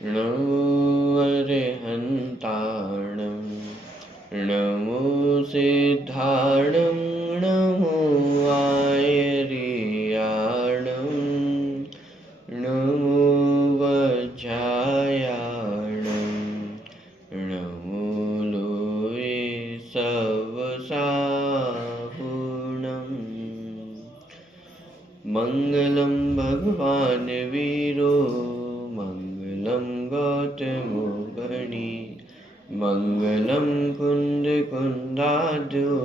नमो अरिहन्ताणं नमो सिद्धाणं नमो आयर्याणं नमो वज्रायाणं नमो लोये सवसाहुणम् मङ्गलं भगवान् वीरो मङ्गलं गौतमो गणी मङ्गलं कुन्दकुन्दाद्यो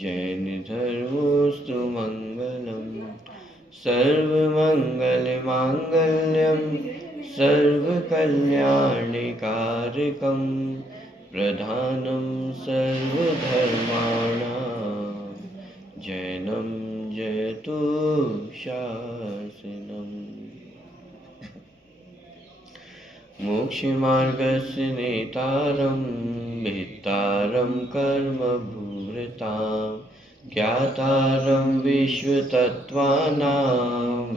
जैनधर्मोऽस्तु मङ्गलं सर्वमङ्गलमाङ्गल्यं सर्वकल्याणकारकं प्रधानं सर्वधर्माणां जैनं जयतु शासनम्। मोक्षमार्गस्य नेतारं भेत्तारं कर्मभूरतां ज्ञातारं विश्वतत्त्वानां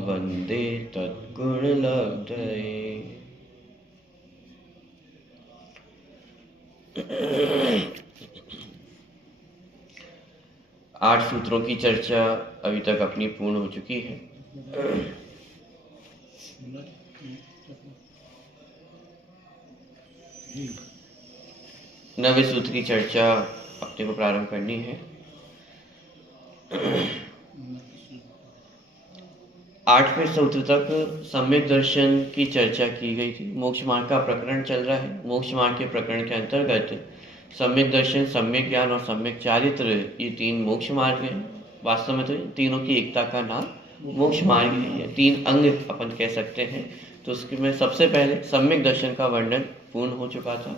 वन्दे तद्गुणलब्धये। 8 सूत्रों की चर्चा अभी तक अपनी पूर्ण हो चुकी है। 9वें सूत्र की चर्चा अपने को प्रारंभ करनी है। 8वें सूत्र तक सम्यक दर्शन की चर्चा की गई थी। मोक्ष मार्ग का प्रकरण चल रहा है। मोक्ष मार्ग के प्रकरण के अंतर्गत सम्यक दर्शन, सम्यक ज्ञान और सम्यक चारित्र, ये 3 मोक्ष मार्ग हैं। वास्तव में तो तीनों की एकता का नाम मोक्ष मार्ग है, या 3 अंग अपन कह सकते हैं। तो उसके में सबसे पहले सम्यक दर्शन का वर्णन पूर्ण हो चुका था।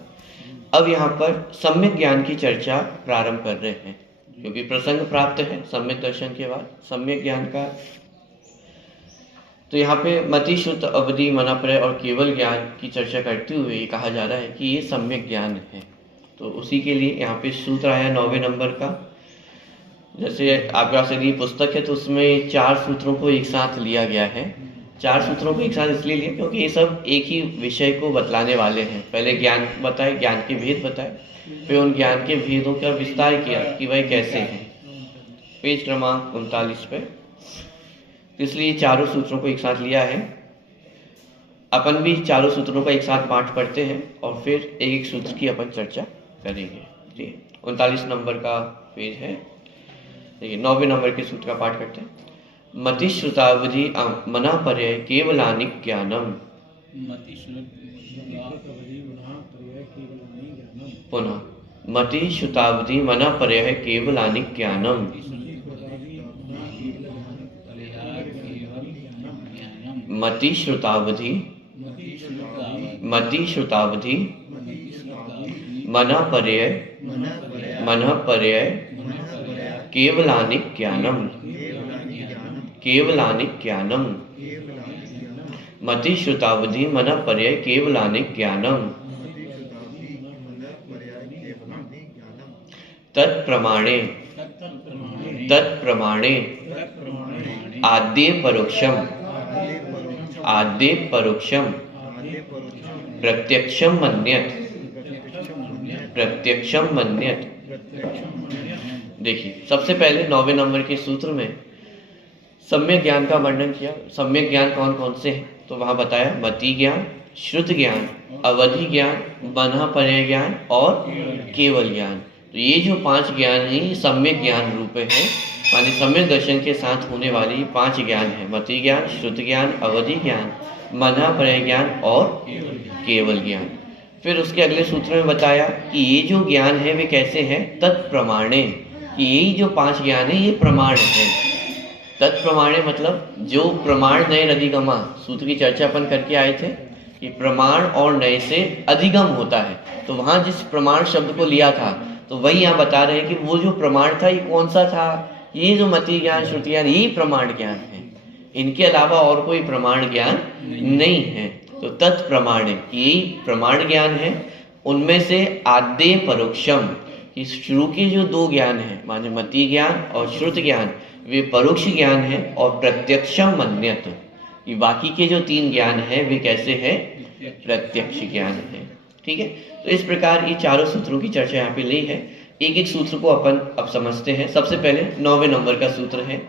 अब यहाँ पर सम्यक ज्ञान की चर्चा प्रारंभ कर रहे हैं, क्योंकि प्रसंग प्राप्त है सम्यक दर्शन के बाद सम्यक ज्ञान का। तो यहाँ पे मति, श्रुत, अवधि, मनाप्रय और केवल ज्ञान की चर्चा करते हुए ये कहा जा रहा है कि ये सम्यक ज्ञान है। तो उसी के लिए यहाँ पे सूत्र आया 9वें नंबर का। जैसे आपके पास यदि पुस्तक है तो उसमें 4 सूत्रों को एक साथ लिया गया है। 4 सूत्रों को एक साथ इसलिए लिया क्योंकि ये सब एक ही विषय को बतलाने वाले हैं। पहले ज्ञान बताए, ज्ञान के भेद बताए, फिर उन ज्ञान के भेदों का विस्तार किया कि वह कैसे हैं। पेज क्रमांक 39 पे। इसलिए चारों सूत्रों को एक साथ लिया है। अपन भी चारों सूत्रों का एक साथ पाठ पढ़ते हैं और फिर एक एक सूत्र की अपन चर्चा करेंगे। जी 39 नंबर का पेज है। देखिए 9वें नंबर के सूत्र का पाठ करते हैं। मति श्रुतावधि मना पर्याय केवलानिक ज्ञानम। पुनः मति श्रुतावधि मना पर्याय केवलानिक ज्ञानम। मति श्रुतावधि मना पर्याय केवलानिक ज्ञानम। मति श्रुतावधि मन पर्याय केवलानिक ज्ञानम। तत्प्रमाणे आद्ये परोक्षम प्रत्यक्षम मन्यत। देखिए सबसे पहले 9वें नंबर के सूत्र में सम्यक ज्ञान का वर्णन किया। सम्यक ज्ञान कौन कौन से हैं तो वहां बताया मति ज्ञान, श्रुत ज्ञान, अवधि ज्ञान, मना पर्याय ज्ञान और केवल ज्ञान। तो ये जो 5 ज्ञान हैं ये सम्यक ज्ञान रूप है, माने सम्यक दर्शन के साथ होने वाली 5 ज्ञान है। मति ज्ञान, श्रुत ज्ञान, अवधि ज्ञान, मना पर्याय ज्ञान और केवल ज्ञान। फिर उसके अगले सूत्र में बताया कि ये जो ज्ञान है वे कैसे हैं, तत्प्रमाणे, कि यही जो 5 ज्ञान है ये प्रमाण है। तत्प्रमाणे मतलब जो प्रमाण नए अधिगमा, सूत्र की चर्चा अपन करके आए थे कि प्रमाण और नए से अधिगम होता है। तो वहाँ जिस प्रमाण शब्द को लिया था तो वही यहाँ बता रहे हैं कि वो जो प्रमाण था ये कौन सा था, ये जो मति ज्ञान, श्रुति ज्ञान, यही प्रमाण ज्ञान है। इनके अलावा और कोई प्रमाण ज्ञान नहीं है। तो तत्प्रमाणे यही प्रमाण ज्ञान है। उनमें से आद्य परोक्षम, कि शुरू के जो 2 ज्ञान है माने मति ज्ञान और श्रुत ज्ञान वे परोक्ष ज्ञान है। और प्रत्यक्षम मन्यत, कि बाकी के जो 3 ज्ञान है वे कैसे हैं, प्रत्यक्ष ज्ञान है। ठीक है, तो इस प्रकार ये चारों सूत्रों की चर्चा यहाँ पे ली है। एक एक सूत्र को अपन अब समझते हैं। सबसे पहले 9वें नंबर का सूत्र है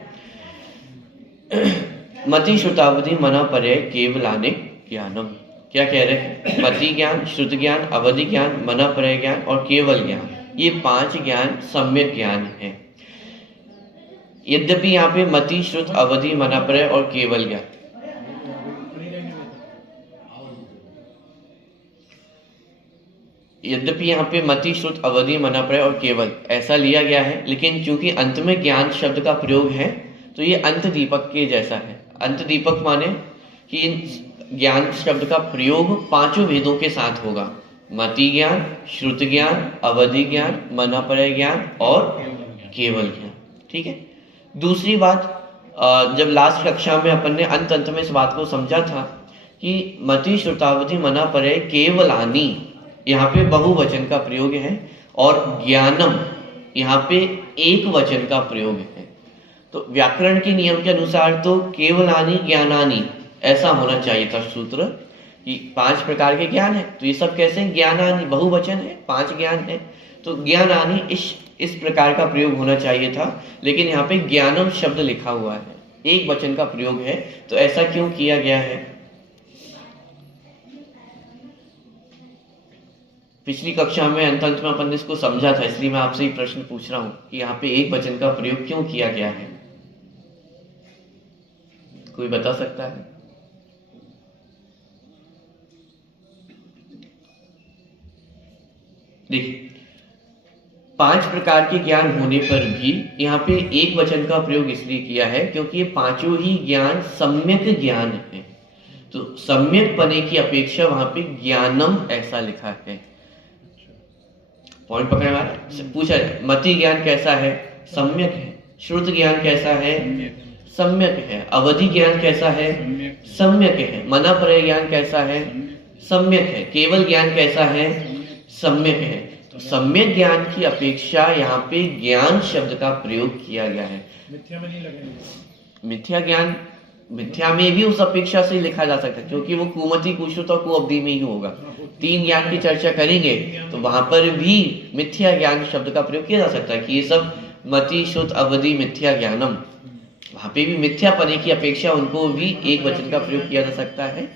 मति श्रुतावधि मना पर्याय केवलाने ज्ञानम। क्या कह रहे हैं? मति ज्ञान, श्रुत ज्ञान, अवधि ज्ञान, मना पर्याय ज्ञान और केवल ज्ञान, ये 5 ज्ञान सम्यक ज्ञान है। यद्यपि यहाँ पे मति, श्रुत, अवधि, मना पर्याय और केवल ज्ञान, यद्यपि यहाँ पे मति, श्रुत, अवधि, मना पर्याय और केवल ऐसा लिया गया है, लेकिन चूंकि अंत में ज्ञान शब्द का प्रयोग है तो ये अंत दीपक के जैसा है। अंत दीपक माने कि इन ज्ञान शब्द का प्रयोग 5 वेदों के साथ होगा। मति ज्ञान, श्रुत ज्ञान, अवधि ज्ञान, मना पर्याय ज्ञान और केवल ज्ञान। ठीक है, दूसरी बात, जब लास्ट कक्षा में अपन ने अंत में इस बात को समझा था कि मति, श्रुतावधि, मना पर्याय केवलानी, यहाँ पे बहुवचन का प्रयोग है और ज्ञानम यहाँ पे एक वचन का प्रयोग है। तो व्याकरण के नियम के अनुसार तो केवलानी ज्ञानानी ऐसा होना चाहिए था सूत्र, कि 5 प्रकार के ज्ञान है, तो ये सब कैसे हैं? ज्ञानानी, बहुवचन है, 5 ज्ञान है, तो ज्ञानानी इस प्रकार का प्रयोग होना चाहिए था, लेकिन यहाँ पे ज्ञानम शब्द लिखा हुआ है, एक वचन का प्रयोग है। तो ऐसा क्यों किया गया है? पिछली कक्षा में अंत में अपन ने इसको समझा था, इसलिए मैं आपसे ये प्रश्न पूछ रहा हूं कि यहाँ पे एक वचन का प्रयोग क्यों किया गया है? कोई बता सकता है? देखिए, 5 प्रकार के ज्ञान होने पर भी यहाँ पे एक वचन का प्रयोग इसलिए किया है क्योंकि ये 5 ही ज्ञान सम्यक ज्ञान है। तो सम्यक पने की अपेक्षा वहां पे ज्ञानम ऐसा लिखा है। पॉइंट पकड़ने वाला? पूछा जाए मति ज्ञान कैसा है? सम्यक है। श्रुत ज्ञान कैसा है? सम्यक है। अवधि ज्ञान कैसा है? सम्यक है। मना पर्याय ज्ञान कैसा है? सम्यक है। केवल ज्ञान कैसा है? सम्यक है। तो सम्यक ज्ञान की अपेक्षा यहाँ पे ज्ञान शब्द का प्रयोग किया गया है। मिथ्या में नहीं लगेगा। मिथ्या ज्ञान, मिथ्या में भी उस अपेक्षा से लिखा जा सकता है क्योंकि वो कुमति, कुश्रुत और कुअब्धि में ही होगा। 3 ज्ञान की चर्चा करेंगे तो वहां पर भी मिथ्या ज्ञान शब्द का प्रयोग किया जा सकता है कि ये सब मति, श्रुत, अवधि, मिथ्या ज्ञानम, वहां पे भी मिथ्या पने की अपेक्षा उनको भी एक वचन का प्रयोग किया जा सकता है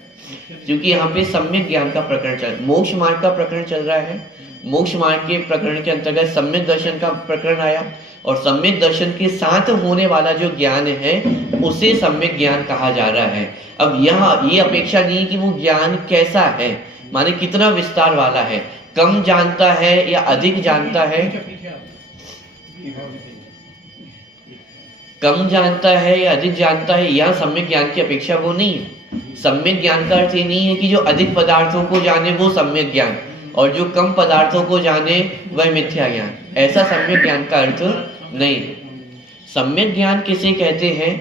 क्योंकि यहाँ पे सम्यक ज्ञान का प्रकरण चल रहा है। मोक्ष मार्ग का प्रकरण चल रहा है। मोक्ष मार्ग के प्रकरण के अंतर्गत सम्यक दर्शन का प्रकरण आया और सम्यक दर्शन के साथ होने वाला जो ज्ञान है उसे सम्यक ज्ञान कहा जा रहा है। अब यहाँ ये अपेक्षा नहीं कि वो ज्ञान कैसा है, माने कितना विस्तार वाला है, कम जानता है या अधिक जानता है, कम जानता है या अधिक जानता है, यहाँ सम्यक ज्ञान की अपेक्षा वो नहीं है। सम्यक ज्ञान का अर्थ ये नहीं है कि जो अधिक पदार्थों को जाने वो सम्यक ज्ञान और जो कम पदार्थों को जाने वह मिथ्या ज्ञान, ऐसा सम्यक ज्ञान का अर्थ नहीं है। सम्यक ज्ञान किसे कहते हैं?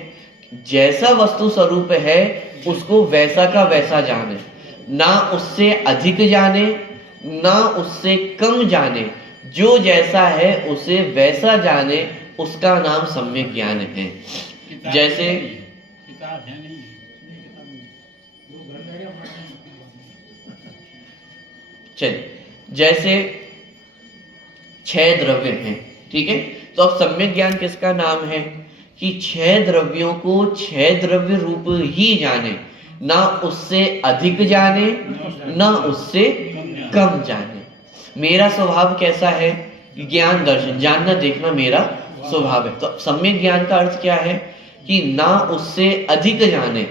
जैसा वस्तु स्वरूप है उसको वैसा का वैसा जाने, ना उससे अधिक जाने ना उससे कम जाने, जो जैसा है उसे वैसा जाने, उसका नाम सम्यक ज्ञान है। जैसे चलिए, जैसे 6 द्रव्य हैं, ठीक है, तो अब सम्यक ज्ञान किसका नाम है कि 6 द्रव्यों को 6 द्रव्य रूप ही जाने, ना उससे अधिक जाने ना उससे कम जाने। मेरा स्वभाव कैसा है? ज्ञान दर्शन, जानना देखना मेरा स्वभाव है। तो सम्यक ज्ञान का अर्थ क्या है कि ना उससे अधिक जाने।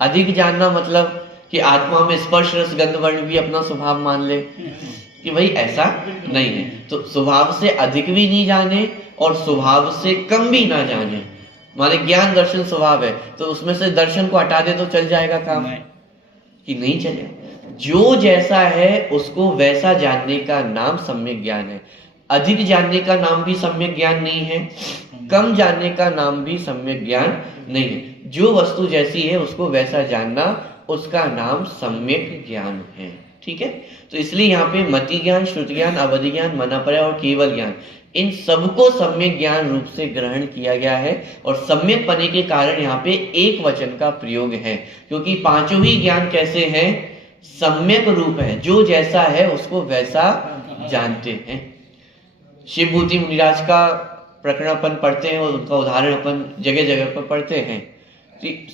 अधिक जानना मतलब कि आत्मा में स्पर्श रस गंध वर्ण भी अपना स्वभाव मान ले कि भाई ऐसा नहीं है। तो स्वभाव से अधिक भी नहीं जाने और स्वभाव से कम भी ना जाने, माने ज्ञान दर्शन स्वभाव है तो उसमें से दर्शन को हटा दे तो चल जाएगा काम कि नहीं चलेगा। जो जैसा है उसको वैसा जानने का नाम सम्यक ज्ञान है। अधिक जानने का नाम भी सम्यक ज्ञान नहीं है, कम जानने का नाम भी सम्यक ज्ञान नहीं है। जो वस्तु जैसी है उसको वैसा जानना, उसका नाम सम्यक ज्ञान है। ठीक है, तो इसलिए यहाँ पे मति ज्ञान, श्रुति ज्ञान, अवधि ज्ञान, मना पर्याय और केवल ज्ञान, इन सबको सम्यक ज्ञान रूप से ग्रहण किया गया है और सम्यक पने के कारण यहाँ पे एक वचन का प्रयोग है, क्योंकि पांचों ही ज्ञान कैसे हैं? सम्यक रूप है, जो जैसा है उसको वैसा जानते हैं। शिवभूति मुनिराज का प्रकरण अपन पढ़ते हैं और उनका उदाहरण अपन जगह जगह पर पढ़ते हैं।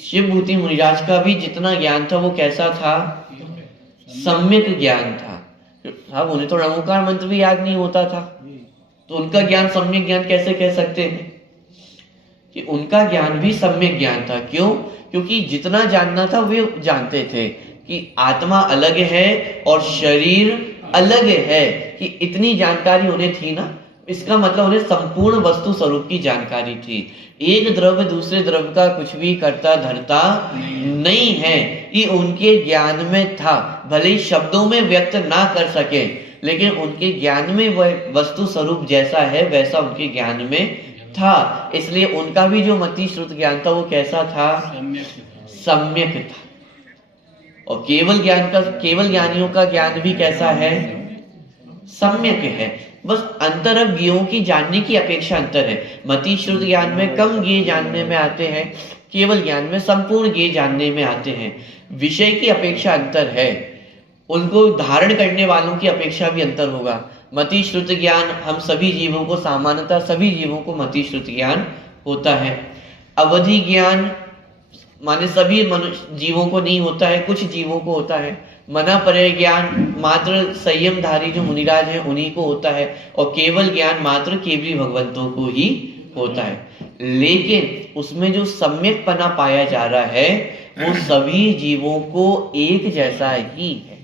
शिवभूति मुनिराज का भी जितना ज्ञान था वो कैसा था? सम्यक ज्ञान था। साहब उन्हें तो रमोकार मंत्र भी याद नहीं होता था, तो उनका ज्ञान सम्यक ज्ञान कैसे कह सकते हैं? कि उनका ज्ञान भी सम्यक ज्ञान था। क्यों? क्योंकि जितना जानना था वे जानते थे कि आत्मा अलग है और शरीर अलग है, कि इतनी जानकारी उन्हें थी ना, इसका मतलब उन्हें संपूर्ण वस्तु स्वरूप की जानकारी थी। एक द्रव्य दूसरे द्रव्य का कुछ भी करता धरता नहीं है, ये उनके ज्ञान में था। भले ही शब्दों में व्यक्त ना कर सके, लेकिन उनके ज्ञान में वह वस्तु स्वरूप जैसा है वैसा उनके ज्ञान में था। इसलिए उनका भी जो मति श्रुत ज्ञान था वो कैसा था? सम्यक था। और केवल ज्ञानियों का ज्ञान भी कैसा है? सम्यक है। बस अंतर अब ज्ञों की जानने की अपेक्षा अंतर है। मति श्रुत ज्ञान में कम ज्ञेय जानने में आते हैं, केवल ज्ञान में संपूर्ण ज्ञेय जानने में आते हैं। विषय की अपेक्षा अंतर है, उनको धारण करने वालों की अपेक्षा भी अंतर होगा। मति श्रुत ज्ञान हम सभी जीवों को, सामान्यतः सभी जीवों को मति श्रुत ज्ञान होता है। अवधि ज्ञान माने सभी मनुष्य जीवों को नहीं होता है, कुछ जीवों को होता है। मना परे ज्ञान मात्र संयमधारी जो मुनिराज हैं उन्हीं को होता है, और केवल ज्ञान मात्र केवली भगवंतों को ही होता है। लेकिन उसमें जो सम्यक पना पाया जा रहा है वो सभी जीवों को एक जैसा ही है।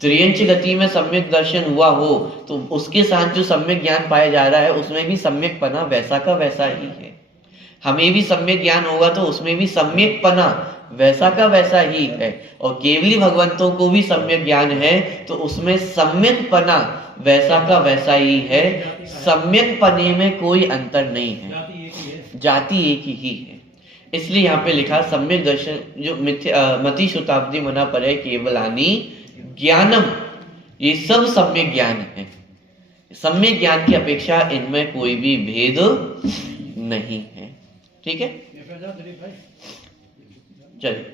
त्रियंच गति में सम्यक दर्शन हुआ हो तो उसके साथ जो सम्यक ज्ञान पाया जा रहा है उसमें भी सम्यक पना वैसा का वैसा ही है। हमें भी सम्यक ज्ञान होगा तो उसमें भी सम्यक पना वैसा का वैसा ही है, और केवली भगवंतों को भी सम्यक ज्ञान है तो उसमें सम्यक पना वैसा का वैसा ही है। सम्यक पने में कोई अंतर नहीं है, जाति एक ही है। इसलिए यहाँ पे लिखा सम्यक दर्शन जो मति श्रुताब्दी मना परे केवलानी ज्ञानम, ये सब सम्यक ज्ञान है। सम्यक ज्ञान की अपेक्षा इनमें कोई भी भेद नहीं है। ठीक है, चलिए।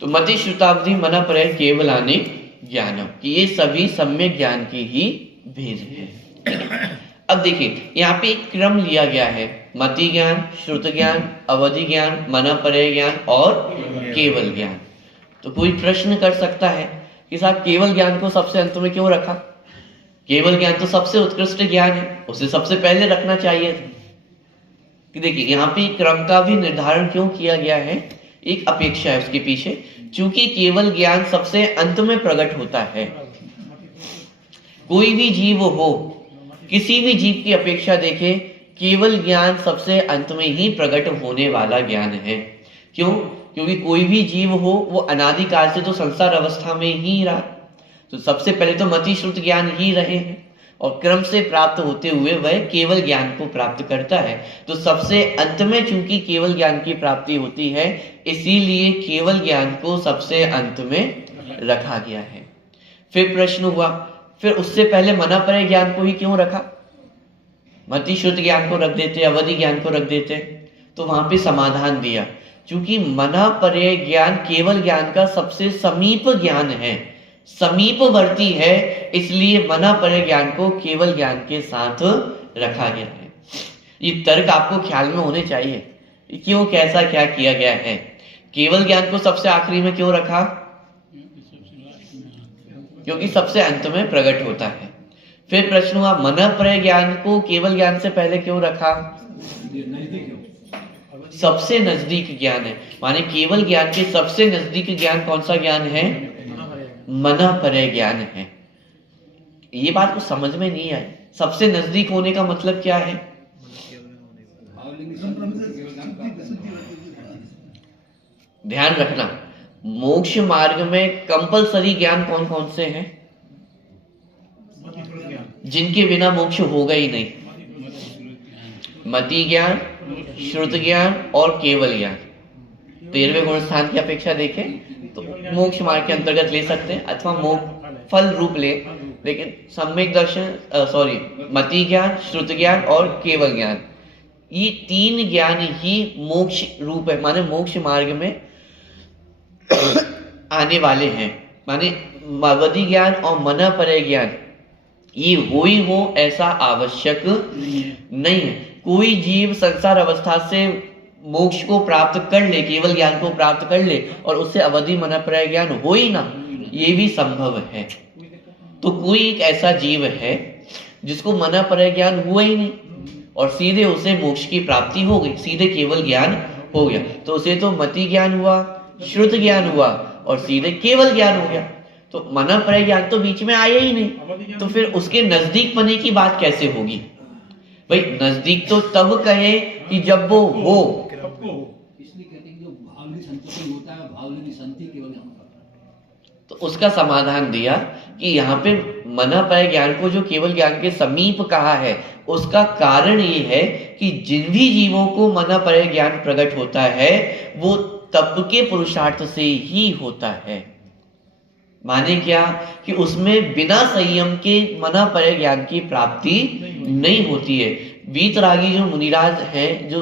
तो मति श्रुताब्दी मना परे केवलानी ज्ञानम, कि ये सभी सम्यक ज्ञान की ही भेद है। अब देखिए यहाँ पे एक क्रम लिया गया है, मति ज्ञान, श्रुत ज्ञान, अवधि ज्ञान, मना परे ज्ञान और केवल ज्ञान। तो कोई प्रश्न कर सकता है कि साहब केवल ज्ञान को सबसे अंत में क्यों रखा? केवल ज्ञान तो सबसे उत्कृष्ट ज्ञान है, उसे सबसे पहले रखना चाहिए था। कि देखिए यहाँ पे क्रम का भी निर्धारण क्यों किया गया है, एक अपेक्षा है उसके पीछे। क्योंकि केवल ज्ञान सबसे अंत में प्रकट होता है। कोई भी जीव हो, किसी भी जीव की अपेक्षा देखे, केवल ज्ञान सबसे अंत में ही प्रकट होने वाला ज्ञान है। क्यों? क्योंकि कोई भी जीव हो वो अनादिकाल से तो संसार अवस्था में ही रहा, तो सबसे पहले तो मति श्रुत ज्ञान ही रहे हैं, और क्रम से प्राप्त होते हुए वह केवल ज्ञान को प्राप्त करता है। तो सबसे अंत में चूंकि केवल ज्ञान की प्राप्ति होती है, इसीलिए केवल ज्ञान को सबसे अंत में रखा गया है। फिर प्रश्न हुआ, फिर उससे पहले मना परे ज्ञान को ही क्यों रखा? मति श्रुत ज्ञान को रख देते, अवधि ज्ञान को रख देते। तो वहां पे समाधान दिया, क्योंकि मना परे ज्ञान केवल ज्ञान का सबसे समीप ज्ञान है, समीपवर्ती है, इसलिए मना परे ज्ञान को केवल ज्ञान के साथ रखा गया है। ये तर्क आपको ख्याल में होने चाहिए, क्यों कैसा क्या किया गया है। केवल ज्ञान को सबसे आखिरी में क्यों रखा? क्योंकि सबसे अंत में प्रकट होता है। फिर प्रश्न हुआ, मना परे ज्ञान को केवल ज्ञान से पहले क्यों रखा? सबसे नजदीक ज्ञान है, माने केवल ज्ञान के सबसे नजदीक ज्ञान कौन सा ज्ञान है? मना परे ज्ञान है। ये बात को समझ में नहीं आई, सबसे नजदीक होने का मतलब क्या है? ध्यान रखना, मोक्ष मार्ग में कंपलसरी ज्ञान कौन कौन से हैं? जिनके बिना मोक्ष होगा ही नहीं। मति ज्ञान, श्रुत ज्ञान और केवल ज्ञान। 13वें गुण स्थान की अपेक्षा देखें तो मोक्ष मार्ग के अंतर्गत ले सकते हैं, अथवा फल रूप ले लेकिन सम्यक दर्शन मति ज्ञान, श्रुत ज्ञान और केवल ज्ञान, ये तीन ज्ञान ही मोक्ष रूप है, माने मोक्ष मार्ग में आने वाले हैं। माने अवधि ज्ञान और मन परय ज्ञान ये हो ही हो ऐसा आवश्यक नहीं है। कोई जीव संसार अवस्था से मोक्ष को प्राप्त कर ले, केवल ज्ञान को प्राप्त कर ले और उससे अवधि मन परय ज्ञान हो ही ना, ये भी संभव है। तो कोई एक ऐसा जीव है जिसको मन परय ज्ञान हुआ ही नहीं और सीधे उसे मोक्ष की प्राप्ति हो गई, सीधे केवल ज्ञान हो गया, तो उसे तो मति ज्ञान हुआ, श्रुत ज्ञान हुआ और सीधे केवल ज्ञान हो गया। तो मन परय ज्ञान तो बीच में आया ही नहीं, तो फिर उसके नजदीक पने की बात कैसे होगी? भाई नजदीक तो तब कहे कि जब वो हो। इसलिए कहते हैं जो भावली संतुष्टि होता है, भावली संति केवल यहाँ पर। तो उसका समाधान दिया कि यहाँ पे मन परय ज्ञान को जो केवल ज्ञान के समीप कहा है, उसका कारण ये है कि जिन भी जीवों को मन परय ज्ञान प्रकट होता है वो तप के पुरुषार्थ से ही होता है। माने क्या कि उसमें बिना संयम के मन परय ज्ञान की प्राप्ति नहीं होती है। वीतरागी जो मुनिराज हैं, जो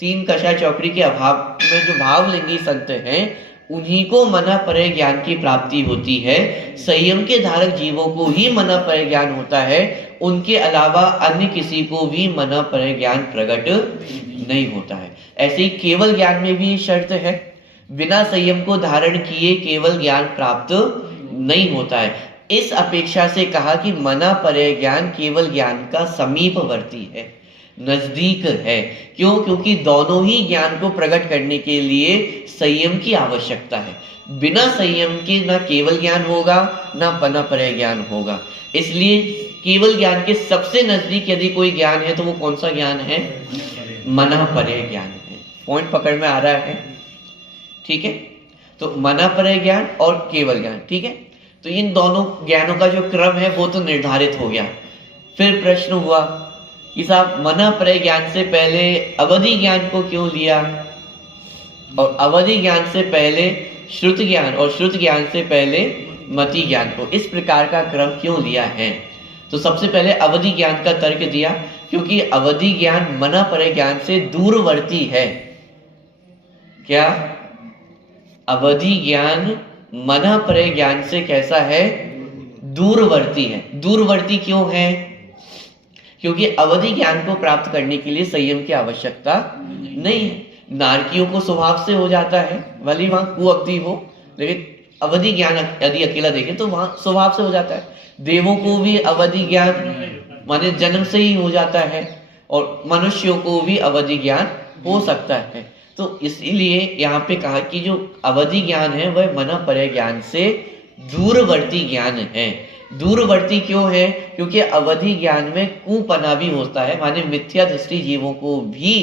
तीन कषाय चौकड़ी के अभाव में जो भावलिंगी संत हैं, उन्हीं को मन परय ज्ञान की प्राप्ति होती है। संयम के धारक जीवों को ही मन परय ज्ञान होता है, उनके अलावा अन्य किसी को भी मन परय ज्ञान प्रकट नहीं होता है। ऐसे ही केवल ज्ञान में भी शर्त है, बिना संयम को धारण किए केवल ज्ञान प्राप्त नहीं होता है। इस अपेक्षा से कहा कि मन परय ज्ञान केवल ज्ञान का समीपवर्ती है, नजदीक है। क्यों? क्योंकि दोनों ही ज्ञान को प्रकट करने के लिए संयम की आवश्यकता है। बिना संयम के ना केवल ज्ञान होगा ना मन परय ज्ञान होगा। इसलिए केवल ज्ञान के सबसे नजदीक यदि कोई ज्ञान है तो वो कौन सा ज्ञान है? मन परय ज्ञान है। पॉइंट पकड़ में आ रहा है? ठीक है, तो मन परय ज्ञान और केवल ज्ञान, ठीक है। तो इन दोनों ज्ञानों का जो क्रम है वो तो निर्धारित हो गया। फिर प्रश्न हुआ कि साहब मन परय ज्ञान से पहले अवधि ज्ञान को क्यों लिया और अवधि ज्ञान से पहले श्रुत ज्ञान और श्रुत ज्ञान से पहले मति ज्ञान को, इस प्रकार का क्रम क्यों लिया है? तो सबसे पहले अवधि ज्ञान का तर्क दिया, क्योंकि अवधि ज्ञान मन परय ज्ञान से दूरवर्ती है। क्या? अवधि ज्ञान मन परय ज्ञान से कैसा है? दूरवर्ती है। दूरवर्ती क्यों है? क्योंकि अवधि ज्ञान को प्राप्त करने के लिए संयम की आवश्यकता नहीं है। नारकियों को स्वभाव से हो जाता है, भले वहां कुअवधि हो, लेकिन अवधि ज्ञान यदि अकेला देखें तो वहां स्वभाव से हो जाता है। देवों को भी अवधि ज्ञान माने जन्म से ही हो जाता है और मनुष्यों को भी अवधि ज्ञान हो सकता है। तो इसीलिए यहाँ पे कहा कि जो अवधि ज्ञान है वह मन परय ज्ञान से दूरवर्ती ज्ञान है। दूरवर्ती क्यों है? क्योंकि अवधि ज्ञान में कुपना भी होता है, माने मिथ्या दृष्टि जीवों को भी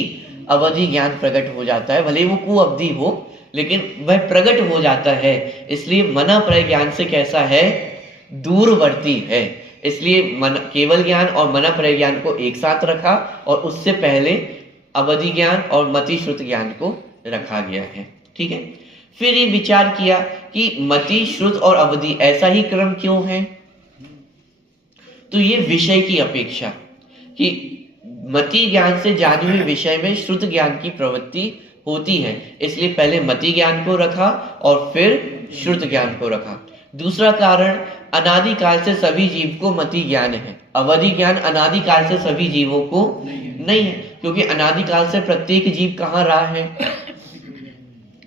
अवधि ज्ञान प्रकट हो जाता है, भले वो कुअवधि हो लेकिन वह प्रकट हो जाता है। इसलिए मन परय ज्ञान से कैसा है? दूरवर्ती है। इसलिए केवल ज्ञान और मन परय ज्ञान को एक साथ रखा और उससे पहले अवधि ज्ञान और मति श्रुत ज्ञान को रखा गया है। ठीक है, फिर ये विचार किया कि मति श्रुत और अवधि ऐसा ही क्रम क्यों है? तो ये विषय की अपेक्षा कि मति ज्ञान से जाने हुए विषय में श्रुत ज्ञान की प्रवृत्ति होती है, इसलिए पहले मति ज्ञान को रखा और फिर श्रुत ज्ञान को रखा। दूसरा कारण, अनादिकाल से सभी जीव को मति ज्ञान है, अवधि ज्ञान अनादिकाल से सभी जीवों को नहीं है, क्योंकि अनादिकाल से प्रत्येक जीव कहाँ रहा है?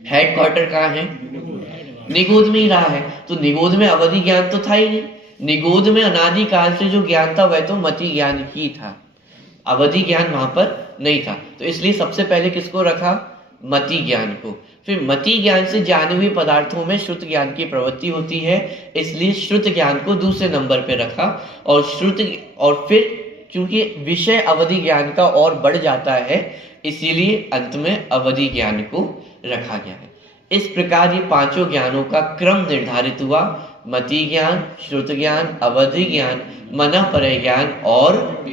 हेडक्वार्टर कहाँ है? निगोध में ही रहा है। तो निगोध में अवधि ज्ञान तो था ही नहीं। निगोध में अनादिकाल से जो ज्ञान था वह तो मति ज्ञान ही था, अवधि ज्ञान वहां पर नहीं था। तो इसलिए सबसे पहले किसको रखा? मति ज्ञान को। फिर मति ज्ञान से जाने हुए पदार्थों में श्रुत ज्ञान की प्रवृत्ति होती है, इसलिए श्रुत ज्ञान को दूसरे नंबर पे रखा। और फिर क्योंकि विषय अवधि ज्ञान का और बढ़ जाता है, इसीलिए अंत में अवधि ज्ञान को रखा गया है। इस प्रकार ये पांचों ज्ञानों का क्रम निर्धारित हुआ: मति ज्ञान, श्रुत ज्ञान, अवधि ज्ञान, मन परय ज्ञान और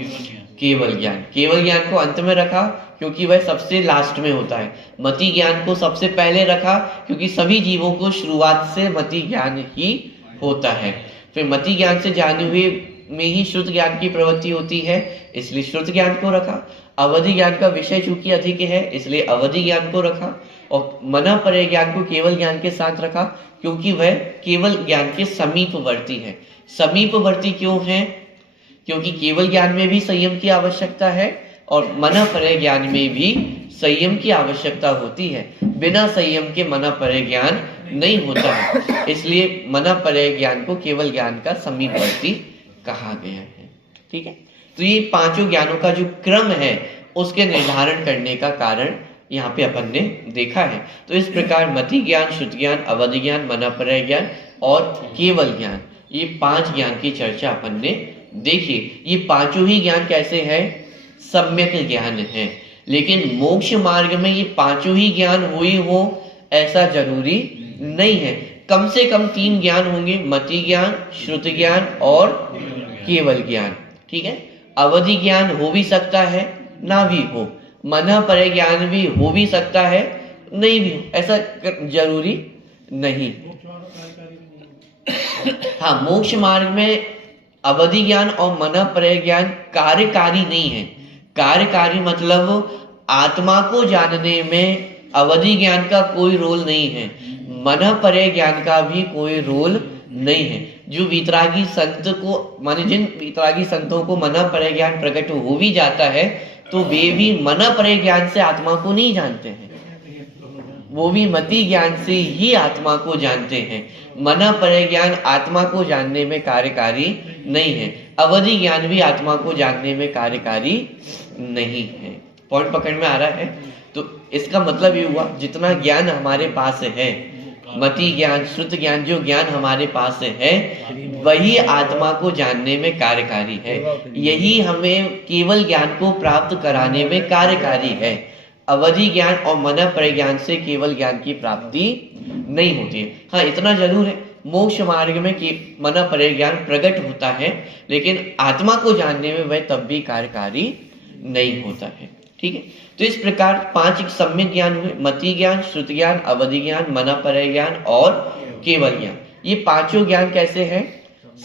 केवल ज्ञान। केवल ज्ञान को अंत में रखा क्योंकि वह सबसे लास्ट में होता है। मति ज्ञान को सबसे पहले रखा क्योंकि सभी जीवों को शुरुआत से मति ज्ञान ही होता है। फिर मति ज्ञान से जाने हुए में ही श्रुत ज्ञान की प्रवृत्ति होती है, इसलिए श्रुत ज्ञान को रखा। अवधि ज्ञान का विषय चूंकि अधिक है, इसलिए अवधि ज्ञान को रखा। और मन परे ज्ञान को केवल ज्ञान के साथ रखा, क्योंकि वह केवल ज्ञान के समीपवर्ती है। समीपवर्ती क्यों है? क्योंकि केवल ज्ञान में भी संयम की आवश्यकता है और मन परे ज्ञान में भी संयम की आवश्यकता होती है। बिना संयम के मन परे ज्ञान नहीं होता है, इसलिए मन परे ज्ञान को केवल ज्ञान का समीपवर्ती कहा गया है। ठीक है, तो ये पांचों ज्ञानों का जो क्रम है उसके निर्धारण करने का कारण यहाँ पे अपन ने देखा है। तो इस प्रकार मति ज्ञान, श्रुति ज्ञान, अवधि ज्ञान, मनःपरय ज्ञान और केवल ज्ञान, ये 5 ज्ञान की चर्चा अपन ने देखी। ये पांचों ही ज्ञान कैसे है? सम्यक ज्ञान है। लेकिन मोक्ष मार्ग में ये पांचों ही ज्ञान हुई हो ऐसा जरूरी नहीं है। कम से कम 3 ज्ञान होंगे, मति ज्ञान, श्रुति ज्ञान और केवल ज्ञान। ठीक है, अवधि ज्ञान हो भी सकता है, ना भी हो। मनःपरय ज्ञान भी हो भी सकता है, नहीं भी हो, ऐसा जरूरी नहीं। हाँ, मोक्ष मार्ग में अवधि ज्ञान और मनःपरय ज्ञान कार्यकारी नहीं है। कार्यकारी मतलब आत्मा को जानने में अवधि ज्ञान का कोई रोल नहीं है, मनःपरय ज्ञान का भी कोई रोल नहीं है। जो वीतरागी संत को, माने जिन वीतरागी संतों को मनःपरय ज्ञान प्रकट हो भी जाता है तो वे भी मनःपरय ज्ञान से आत्मा को नहीं जानते हैं, वो भी मति ज्ञान से ही आत्मा को जानते हैं। मनःपरय ज्ञान आत्मा को जानने में कार्यकारी नहीं है, अवधि ज्ञान भी आत्मा को जानने में कार्यकारी नहीं है। पॉइंट पकड़ में आ रहा है? तो इसका मतलब ये हुआ जितना ज्ञान हमारे पास है, मति ज्ञान, श्रुत ज्ञान, जो ज्ञान हमारे पास है वही आत्मा को जानने में कार्यकारी है। यही हमें केवल ज्ञान को प्राप्त कराने में कार्यकारी है। अवधि ज्ञान और मनःपरय ज्ञान से केवल ज्ञान की प्राप्ति नहीं होती है। हाँ, इतना जरूर है, मोक्ष मार्ग में मनःपरय ज्ञान प्रकट होता है, लेकिन आत्मा को जानने में वह तब भी कार्यकारी नहीं होता है। ठीक है, तो इस प्रकार 5 सम्यक ज्ञान हुए, मति ज्ञान, श्रुति ज्ञान, अवधि ज्ञान, मनःपरय ज्ञान और केवल ज्ञान। ये पांचों ज्ञान कैसे हैं?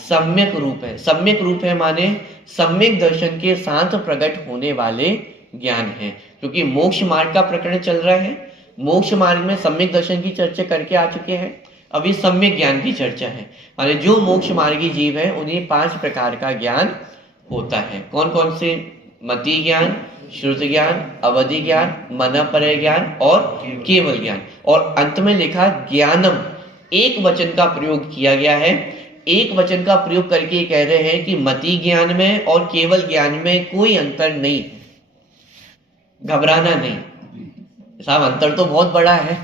सम्यक रूप है। सम्यक रूप है माने सम्यक दर्शन के साथ प्रकट होने वाले ज्ञान है। क्योंकि मोक्ष मार्ग का प्रकरण चल रहा है, मोक्ष मार्ग में सम्यक दर्शन की चर्चा करके आ चुके हैं, अभी सम्यक ज्ञान की चर्चा है। माने जो मोक्ष मार्गी जीव है उन्हें 5 प्रकार का ज्ञान होता है। कौन कौन से? मति ज्ञान, श्रुति ज्ञान, अवधि ज्ञान, मनःपरय ज्ञान और केवल ज्ञान। और अंत में लिखा ज्ञानम, एक वचन का प्रयोग किया गया है। एक वचन का प्रयोग करके कह रहे हैं कि मति ज्ञान में और केवल ज्ञान में कोई अंतर नहीं, घबराना नहीं। साहब, अंतर तो बहुत बड़ा है।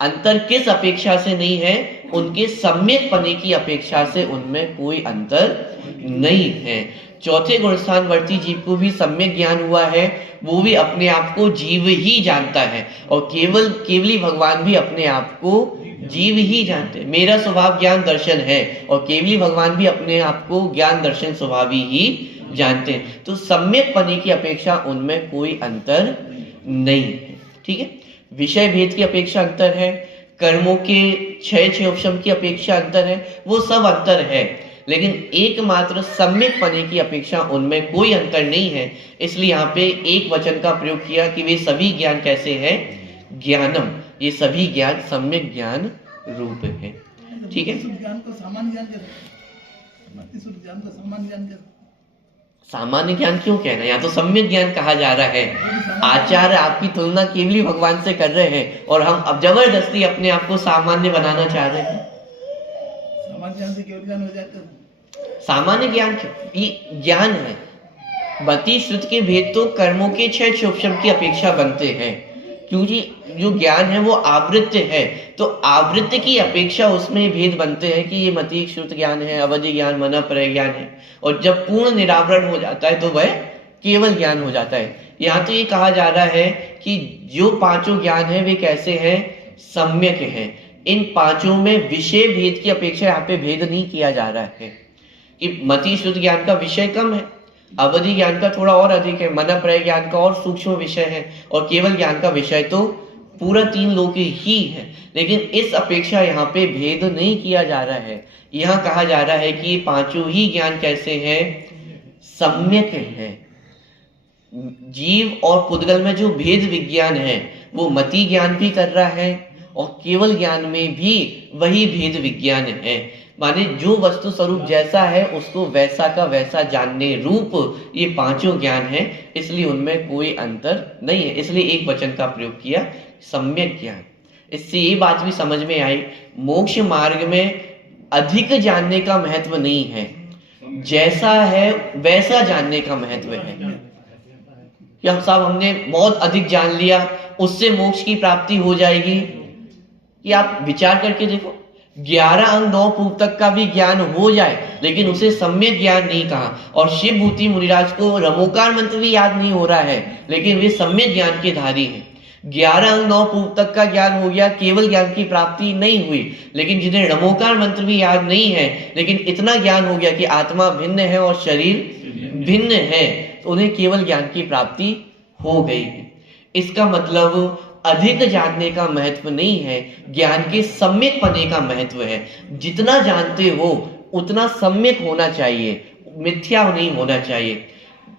अंतर किस अपेक्षा से नहीं है? उनके सम्यक पने की अपेक्षा से उनमें कोई अंतर नहीं है। चौथे गुणस्थानवर्ती जीव को भी सम्यक ज्ञान हुआ है, वो भी अपने आप को जीव ही जानता है, और केवली भगवान भी अपने आप को जीव ही जानते हैं। मेरा स्वभाव ज्ञान दर्शन है और केवली भगवान भी अपने आप को ज्ञान दर्शन स्वभावी ही जानते हैं। तो सम्यक पने की अपेक्षा उनमें कोई अंतर नहीं है। ठीक है, विषय भेद की अपेक्षा अंतर है, कर्मों के क्षय उपशम की अपेक्षा अंतर है, वो सब अंतर है, लेकिन एकमात्र सम्यक पने की अपेक्षा उनमें कोई अंतर नहीं है। इसलिए यहाँ पे एक वचन का प्रयोग किया कि वे सभी ज्ञान कैसे हैं? ज्ञानम, ये सभी ज्ञान सम्यक ज्ञान रूप है। ठीक है, ज्ञान का सामान्य ज्ञान ज्ञान का सामान्य ज्ञान क्या? सामान्य ज्ञान क्यों कहना? यहाँ तो सम्यक ज्ञान कहा जा रहा है। आचार्य आपकी तुलना केवली भगवान से कर रहे हैं और हम अब जबरदस्ती अपने आप को सामान्य बनाना चाह रहे हैं। सामान्य ज्ञान से केवल ज्ञान हो जाता है। सामान्य ज्ञान ये ज्ञान है। मति श्रुति के भेद तो कर्मों के क्षय उपशम की अपेक्षा बनते हैं, क्योंकि जो ज्ञान है वो आवृत्त है, तो आवृत्त की अपेक्षा उसमें भेद बनते हैं कि ये मति श्रुत ज्ञान है, अवधि ज्ञान, मनःपरय ज्ञान है, और जब पूर्ण निरावरण हो जाता है तो वह केवल ज्ञान हो जाता है। यहाँ तो ये कहा जा रहा है कि जो 5 ज्ञान है वे कैसे हैं? सम्यक है। इन 5 में विषय भेद की अपेक्षा यहाँ पे भेद नहीं किया जा रहा है कि मति श्रुत ज्ञान का विषय कम है, अवधि ज्ञान का थोड़ा और अधिक है, मनःपरय ज्ञान का और सूक्ष्म विषय है, और केवल ज्ञान का विषय तो पूरा 3 लोक ही है, लेकिन इस अपेक्षा यहाँ पे भेद नहीं किया जा रहा है। यहाँ कहा जा रहा है कि ये पांचों ही ज्ञान कैसे हैं, सम्यक है। जीव और पुद्गल में जो भेद विज्ञान है वो मति ज्ञान भी कर रहा है और केवल ज्ञान में भी वही भेद विज्ञान है। माने जो वस्तु स्वरूप जैसा है उसको वैसा का वैसा जानने रूप ये पांचों ज्ञान है, इसलिए उनमें कोई अंतर नहीं है। इसलिए एक वचन का प्रयोग किया, सम्यक ज्ञान। इससे ये बात भी समझ में आई, मोक्ष मार्ग में अधिक जानने का महत्व नहीं है, जैसा है वैसा जानने का महत्व है। कि हम साहब हमने बहुत अधिक जान लिया उससे मोक्ष की प्राप्ति हो जाएगी, कि आप विचार करके देखो 11 अंग 9 पूर्व तक का भी ज्ञान हो जाए लेकिन उसे सम्यक ज्ञान नहीं कहा। और शिव भूति मुनिराज को रमोकार मंत्र भी याद नहीं हो रहा है लेकिन वे सम्यक ज्ञान के धारी हैं। 11 अंग 9 पूर्व तक का ज्ञान हो गया, केवल ज्ञान की प्राप्ति नहीं हुई, लेकिन जिन्हें रमोकार मंत्र भी याद नहीं है लेकिन इतना ज्ञान हो गया कि आत्मा भिन्न है और शरीर भिन्न है, तो उन्हें केवल ज्ञान की प्राप्ति हो गई। इसका मतलब अधिक जानने का महत्व नहीं है, ज्ञान के सम्यक पने का महत्व है। जितना जानते हो उतना सम्यक होना चाहिए, मिथ्या नहीं होना चाहिए।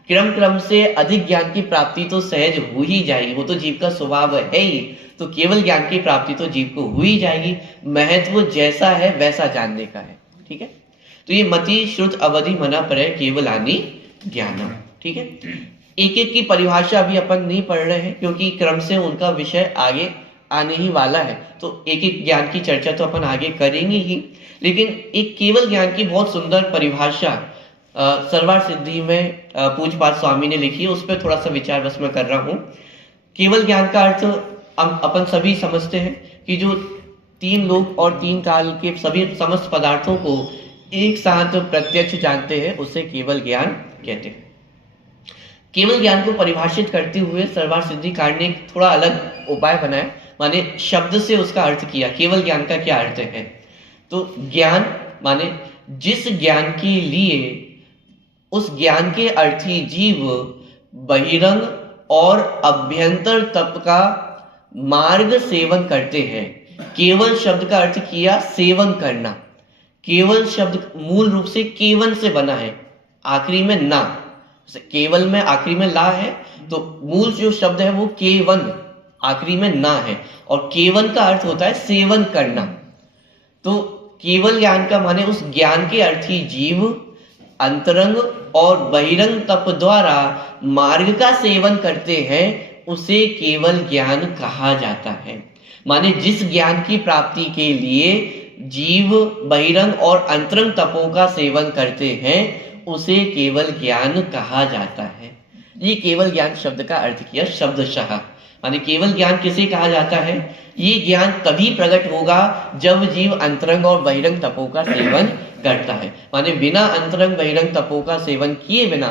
क्रम क्रम से अधिक ज्ञान की प्राप्ति तो सहज हो ही जाएगी, वो तो जीव का स्वभाव है ही, तो केवल ज्ञान की प्राप्ति तो जीव को हो ही जाएगी। महत्व जैसा है वैसा जानने का है। ठीक है, तो ये मति श्रुत अवधि मना परय केवलानि ज्ञानम। ठीक है, एक एक की परिभाषा अभी अपन नहीं पढ़ रहे हैं क्योंकि क्रम से उनका विषय आगे आने ही वाला है, तो एक एक ज्ञान की चर्चा तो अपन आगे करेंगे ही। लेकिन एक केवल ज्ञान की बहुत सुंदर परिभाषा सर्वार सिद्धि में पूज्यपाद स्वामी ने लिखी है, उस पर थोड़ा सा विचार बस मैं कर रहा हूँ। केवल ज्ञान का अर्थ अपन सभी समझते हैं कि जो 3 लोक और 3 काल के सभी समस्त पदार्थों को एक साथ प्रत्यक्ष जानते हैं, उसे केवल ज्ञान कहते हैं। केवल ज्ञान को परिभाषित करते हुए सर्वार सिद्धिकार ने थोड़ा अलग उपाय बनाया, माने शब्द से उसका अर्थ किया। केवल ज्ञान का क्या अर्थ है, तो ज्ञान माने जिस ज्ञान के लिए उस ज्ञान के अर्थी जीव बहिरंग और अभ्यंतर तप का मार्ग सेवन करते हैं। केवल शब्द का अर्थ किया सेवन करना। केवल शब्द मूल रूप से केवन से बना है, आखिरी में ना, केवल में आखिरी में ला है, तो मूल जो शब्द है वो केवन, आखिरी में ना है, और केवन का अर्थ होता है सेवन करना। तो केवल ज्ञान का माने उस ज्ञान के अर्थी जीव अंतरंग और बहिरंग तप द्वारा मार्ग का सेवन करते हैं, उसे केवल ज्ञान कहा जाता है। माने जिस ज्ञान की प्राप्ति के लिए जीव बहिरंग और अंतरंग तपों का सेवन करते हैं, उसे केवल ज्ञान कहा जाता है। ये केवल ज्ञान शब्द का अर्थ किया शब्दशः। माने केवल ज्ञान किसे कहा जाता है, ये ज्ञान तभी प्रकट होगा जब जीव अंतरंग और बहिरंग तपों का सेवन करता है। माने बिना अंतरंग बहिरंग तपों का सेवन किए बिना,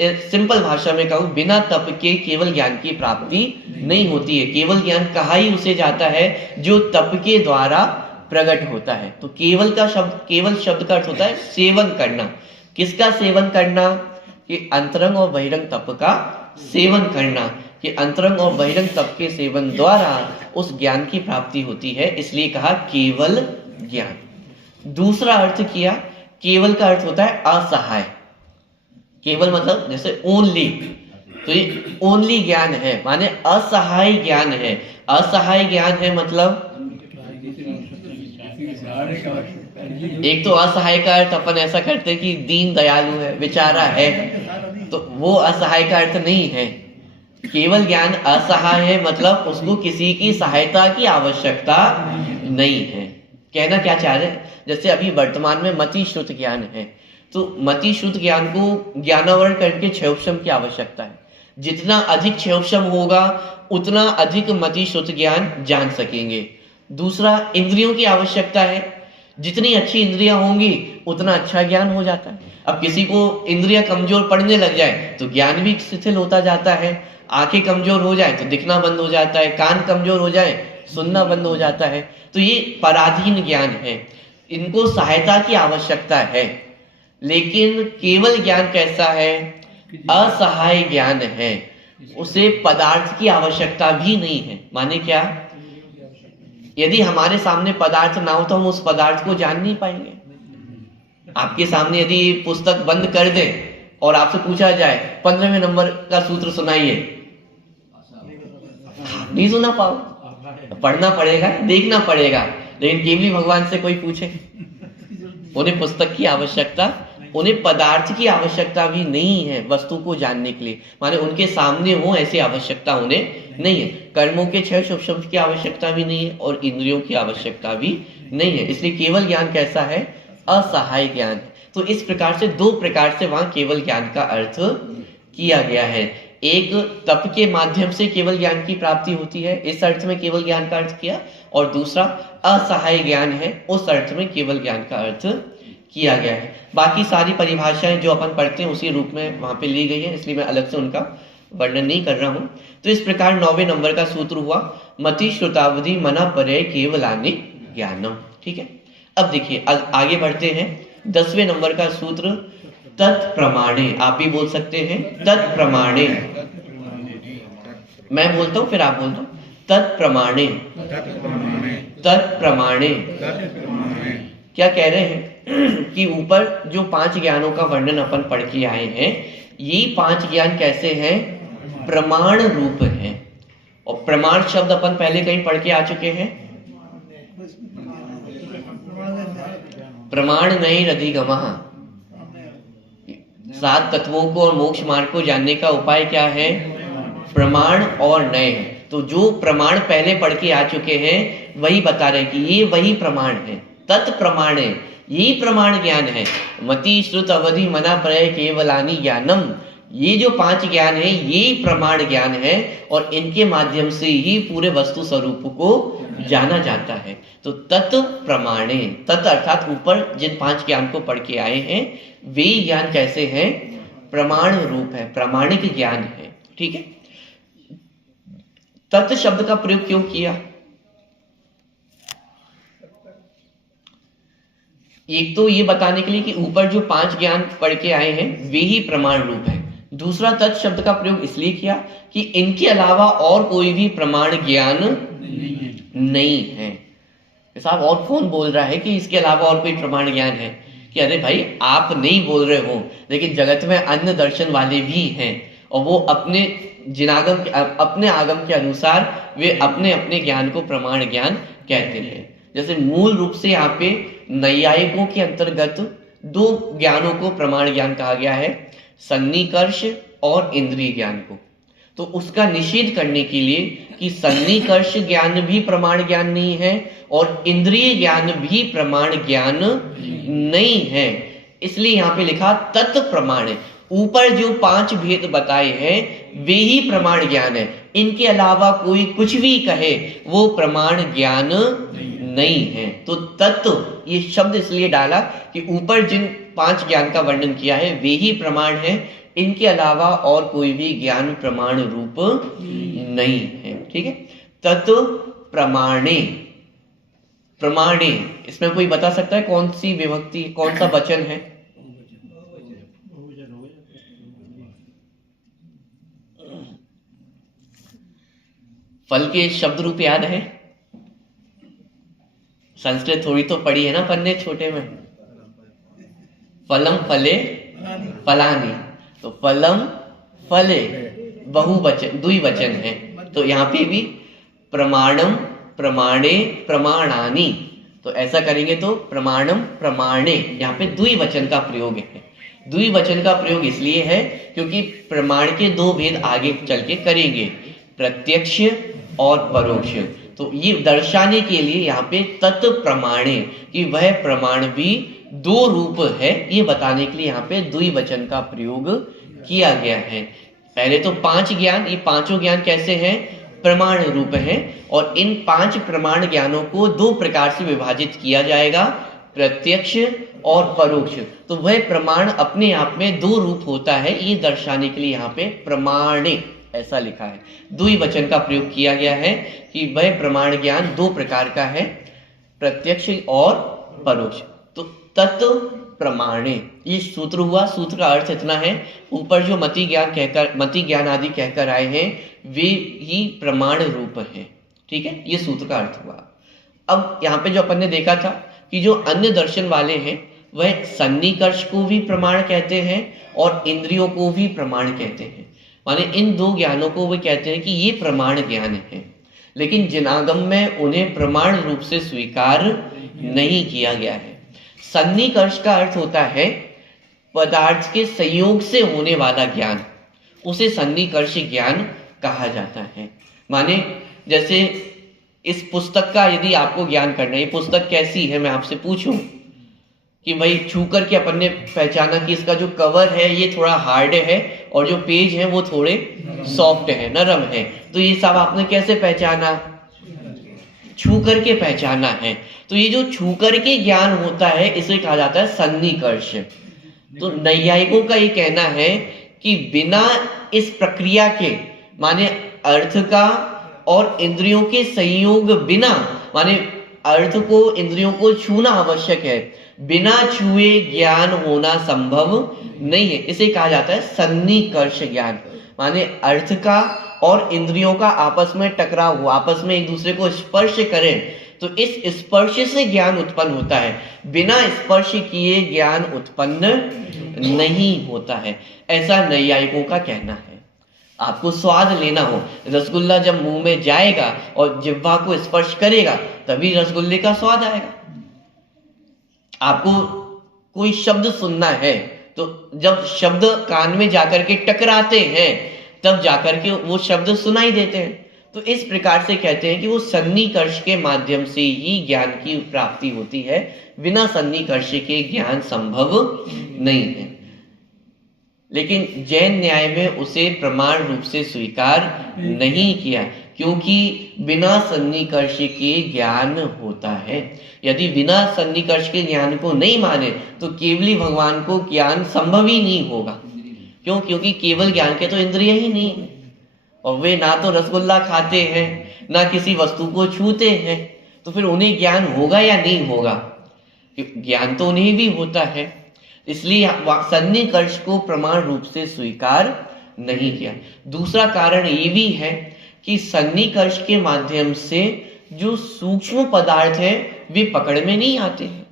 सिंपल भाषा में कहूं, बिना तप के केवल ज्ञान की प्राप्ति नहीं होती है। केवल ज्ञान कहा ही उसे जाता है जो तप के द्वारा प्रकट होता है। तो केवल का शब्द, केवल शब्द का अर्थ होता है सेवन करना। किसका सेवन करना, कि अंतरंग और बहिरंग तप का सेवन करना, कि अंतरंग और बहिरंग तप के सेवन द्वारा उस ज्ञान की प्राप्ति होती है, इसलिए कहा केवल ज्ञान। दूसरा अर्थ किया, केवल का अर्थ होता है असहाय। केवल मतलब जैसे ओनली, तो ये ओनली ज्ञान है, माने असहाय ज्ञान है। असहाय ज्ञान है मतलब एक तो असहाय का अर्थ अपन ऐसा करते हैं कि दीन दयालु है, बेचारा है, तो वो असहाय का अर्थ नहीं है। केवल ज्ञान असहाय है मतलब उसको किसी की सहायता की आवश्यकता नहीं है। कहना क्या चाह रहे हैं, जैसे अभी वर्तमान में मति श्रुत ज्ञान है, तो मति श्रुत ज्ञान को ज्ञानावरण करके क्षयोपशम की आवश्यकता है। जितना अधिक क्षयोपशम होगा उतना अधिक मति श्रुत ज्ञान जान सकेंगे। दूसरा, इंद्रियों की आवश्यकता है। जितनी अच्छी इंद्रियां होंगी उतना अच्छा ज्ञान हो जाता है। अब किसी को इंद्रियां कमजोर पड़ने लग जाए तो ज्ञान भी शिथिल होता जाता है। आंखें कमजोर हो जाए तो दिखना बंद हो जाता है, कान कमजोर हो जाए सुनना बंद हो जाता है। तो ये पराधीन ज्ञान है, इनको सहायता की आवश्यकता है। लेकिन केवल ज्ञान कैसा है, असहाय ज्ञान है। उसे पदार्थ की आवश्यकता भी नहीं है। माने क्या? यदि हमारे सामने पदार्थ ना हो तो हम उस पदार्थ को जान नहीं पाएंगे। आपके सामने यदि पुस्तक बंद कर दे और आपसे पूछा जाए 15वें नंबर का सूत्र सुनाइए, नहीं सुना पाओ, पढ़ना पड़ेगा, देखना पड़ेगा। लेकिन केवली भगवान से कोई पूछे, उन्हें पुस्तक की आवश्यकता, उन्हें पदार्थ की आवश्यकता भी नहीं है वस्तु को जानने के लिए। माने उनके सामने हो ऐसी आवश्यकता उन्हें नहीं है। कर्मों के 6 शुभ शब्द की आवश्यकता भी नहीं है और इंद्रियों की आवश्यकता भी नहीं है। इसलिए केवल ज्ञान कैसा है? असहाय ज्ञान है। तो इस प्रकार से 2 प्रकार से वहां केवल ज्ञान का अर्थ किया गया है। एक तप के माध्यम से केवल ज्ञान की प्राप्ति होती है, इस अर्थ में केवल ज्ञान का अर्थ किया, और दूसरा असहाय ज्ञान है, उस अर्थ में केवल ज्ञान का अर्थ किया गया है। बाकी सारी परिभाषाएं जो अपन पढ़ते हैं उसी रूप में वहां पे ली गई है, इसलिए मैं अलग से उनका वर्णन नहीं कर रहा हूं। तो इस प्रकार 9वें नंबर का सूत्र हुआ मति श्रुतावधि मना परे केवलानि ज्ञानम। ठीक है, अब देखिए आगे बढ़ते हैं। 10वें नंबर का सूत्र तत्प्रमाणे। आप भी बोल सकते हैं तत्प्रमाणे। मैं बोलता हूं फिर आप बोलता हूं। तत्प्रमाणे। तत्प्रमाणे क्या कह रहे हैं कि ऊपर जो 5 ज्ञानों का वर्णन अपन पढ़ के आए हैं, ये 5 ज्ञान कैसे हैं? प्रमाण रूप हैं। और प्रमाण शब्द अपन पहले कहीं पढ़ के आ चुके हैं। प्रमाण नहीं रधिगमः। 7 तत्वों को और मोक्ष मार्ग को जानने का उपाय क्या है? प्रमाण और नए। तो जो प्रमाण पहले पढ़ के आ चुके हैं वही बता रहे कि ये वही प्रमाण है। तत्प्रमाणे, यही प्रमाण ज्ञान है। मति श्रुत अवधि मना प्रय केवलानि ज्ञानम। ये जो 5 ज्ञान है ये प्रमाण ज्ञान है और इनके माध्यम से ही पूरे वस्तु स्वरूप को जाना जाता है। तो तत् प्रमाणे, तत् अर्थात ऊपर जिन 5 ज्ञान को पढ़ के आए हैं वे ज्ञान कैसे हैं? प्रमाण रूप है, प्रामाणिक ज्ञान है। ठीक है, तत् शब्द का प्रयोग क्यों किया? एक तो ये बताने के लिए कि ऊपर जो 5 ज्ञान पढ़ के आए हैं वे ही प्रमाण रूप है। दूसरा तत् शब्द का प्रयोग इसलिए किया कि इनके अलावा और कोई भी प्रमाण ज्ञान नहीं है। साहब और कौन बोल रहा है कि इसके अलावा और कोई प्रमाण ज्ञान है? कि अरे भाई आप नहीं बोल रहे हो, लेकिन जगत में अन्य दर्शन वाले भी हैं और वो अपने अपने आगम के अनुसार वे अपने अपने ज्ञान को प्रमाण ज्ञान कहते हैं। जैसे मूल रूप से यहाँ पे नैयायिकों के अंतर्गत 2 ज्ञानों को प्रमाण ज्ञान कहा गया है, सन्निकर्ष और इंद्रिय ज्ञान को। तो उसका निषेध करने के लिए कि सन्निकर्ष ज्ञान भी प्रमाण ज्ञान नहीं है और इंद्रिय ज्ञान भी प्रमाण ज्ञान नहीं है, इसलिए यहाँ पे लिखा तत् प्रमाण है। ऊपर जो 5 भेद बताए हैं वे ही प्रमाण ज्ञान है, इनके अलावा कोई कुछ भी कहे वो प्रमाण ज्ञान नहीं है। तो तत्व ये शब्द इसलिए डाला कि ऊपर जिन 5 ज्ञान का वर्णन किया है वे ही प्रमाण है, इनके अलावा और कोई भी ज्ञान प्रमाण रूप नहीं है। ठीक है, तत्व प्रमाणे। प्रमाणे इसमें कोई बता सकता है कौन सी विभक्ति, कौन सा वचन है? फल के शब्द रूप याद है? संस्कृत थोड़ी तो पढ़ी है ना पन्ने छोटे में। फलम फले फलानी, तो फलम फले बहुवचन द्विवचन है। तो यहाँ पे भी प्रमाणम प्रमाणे प्रमाणानि, तो ऐसा करेंगे तो प्रमाणम प्रमाणे, यहाँ पे द्विवचन का प्रयोग है। द्विवचन का प्रयोग इसलिए है क्योंकि प्रमाण के 2 भेद आगे चल के करेंगे, प्रत्यक्ष और परोक्ष। तो ये दर्शाने के लिए यहाँ पे तत् प्रमाणे कि वह प्रमाण भी 2 रूप है, ये बताने के लिए यहाँ पे द्विवचन का प्रयोग किया गया है। पहले तो 5 ज्ञान, ये पांचों ज्ञान कैसे हैं? प्रमाण रूप हैं और इन 5 प्रमाण ज्ञानों को 2 प्रकार से विभाजित किया जाएगा, प्रत्यक्ष और परोक्ष। तो वह प्रमाण अपने आप में 2 रूप होता है, ये दर्शाने के लिए यहाँ पे प्रमाणे ऐसा लिखा है। द्विवचन का प्रयोग किया गया है कि वह प्रमाण ज्ञान 2 प्रकार का है, प्रत्यक्ष और परोक्ष। तो तत्व प्रमाणे। ये सूत्र हुआ। सूत्र का अर्थ इतना है, ऊपर जो मति ज्ञान आदि कहकर आए हैं वे ही प्रमाण रूप हैं। ठीक है, ये सूत्र का अर्थ हुआ। अब यहाँ पे जो अपन ने देखा था कि जो अन्य दर्शन वाले हैं वह सन्निकर्ष को भी प्रमाण कहते हैं और इंद्रियों को भी प्रमाण कहते हैं। माने इन दो ज्ञानों को वे कहते हैं कि ये प्रमाण ज्ञान है, लेकिन जिनागम में उन्हें प्रमाण रूप से स्वीकार नहीं किया गया है। सन्निकर्ष का अर्थ होता है पदार्थ के संयोग से होने वाला ज्ञान, उसे सन्निकर्ष ज्ञान कहा जाता है। माने जैसे इस पुस्तक का यदि आपको ज्ञान करना है, ये पुस्तक कैसी है मैं आपसे पूछूं कि भाई छू करके अपन ने पहचाना कि इसका जो कवर है ये थोड़ा हार्ड है और जो पेज है वो थोड़े सॉफ्ट है, नरम है, तो ये सब आपने कैसे पहचाना? छू करके पहचाना है। तो ये जो छू करके ज्ञान होता है इसे कहा जाता है सन्निकर्ष। तो नैयायिकों का ये कहना है कि बिना इस प्रक्रिया के, माने अर्थ का और इंद्रियों के संयोग बिना, माने अर्थ को इंद्रियों को छूना आवश्यक है, बिना छुए ज्ञान होना संभव नहीं है। इसे कहा जाता है सन्निकर्ष ज्ञान। माने अर्थ का और इंद्रियों का आपस में टकराव हुआ, आपस में एक दूसरे को स्पर्श करें तो इस स्पर्श से ज्ञान उत्पन्न होता है, बिना स्पर्श किए ज्ञान उत्पन्न नहीं होता है। ऐसा नैयायिकों का कहना है। आपको स्वाद लेना हो, रसगुल्ला जब मुंह में जाएगा और जिह्वा को स्पर्श करेगा तभी रसगुल्ले का स्वाद आएगा। आपको कोई शब्द सुनना है तो जब शब्द कान में जाकर के टकराते हैं तब जाकर के वो शब्द सुनाई देते हैं। तो इस प्रकार से कहते हैं कि वो सन्निकर्ष के माध्यम से ही ज्ञान की प्राप्ति होती है, बिना सन्निकर्ष के ज्ञान संभव नहीं है। लेकिन जैन न्याय में उसे प्रमाण रूप से स्वीकार नहीं किया, क्योंकि बिना सन्निकर्ष के ज्ञान होता है। यदि बिना सन्निकर्ष के ज्ञान को नहीं माने तो केवली भगवान को ज्ञान संभव ही नहीं होगा। क्यों? क्योंकि केवल ज्ञान के तो इंद्रिय ही नहीं है और वे ना तो रसगुल्ला खाते हैं ना किसी वस्तु को छूते हैं, तो फिर उन्हें ज्ञान होगा या नहीं होगा? ज्ञान तो उन्हें भी होता है। इसलिए सन्निकर्ष को प्रमाण रूप से स्वीकार नहीं किया। दूसरा कारण ये भी है कि सन्निकर्ष के माध्यम से जो सूक्ष्म पदार्थ है वे पकड़ में नहीं आते हैं।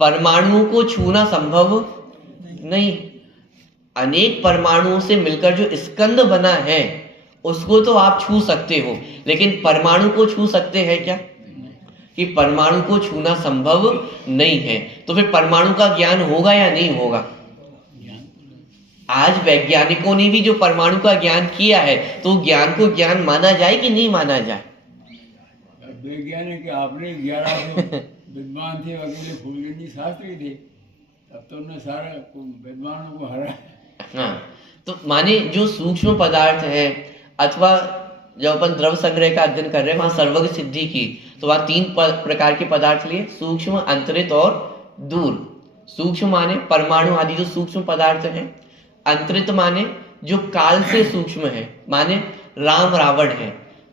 परमाणुओं को छूना संभव नहीं। अनेक परमाणुओं से मिलकर जो स्कंद बना है उसको तो आप छू सकते हो, लेकिन परमाणु को छू सकते हैं क्या? कि परमाणु को छूना संभव नहीं है। तो फिर परमाणु का ज्ञान होगा या नहीं होगा? आज वैज्ञानिकों ने भी जो परमाणु का ज्ञान किया है तो ज्ञान को ज्ञान माना जाए कि नहीं माना जाए? वैज्ञानिक आपने 11 विद्वान थे, अकेले फूलगंजी शास्त्री थे, तब तो उन्होंने सारा विद्वानों को हरा। हाँ, तो माने जो सूक्ष्म पदार्थ है, अथवा जब अपन द्रव संग्रह का अध्ययन कर रहे हैं वहां सर्वज्ञ सिद्धि की, तो वहां 3 प्रकार के पदार्थ लिए, सूक्ष्म, अंतरित और दूर। सूक्ष्म माने परमाणु आदि जो सूक्ष्म पदार्थ हैं, अंतरित माने जो काल से सूक्ष्म है, माने राम रावण है,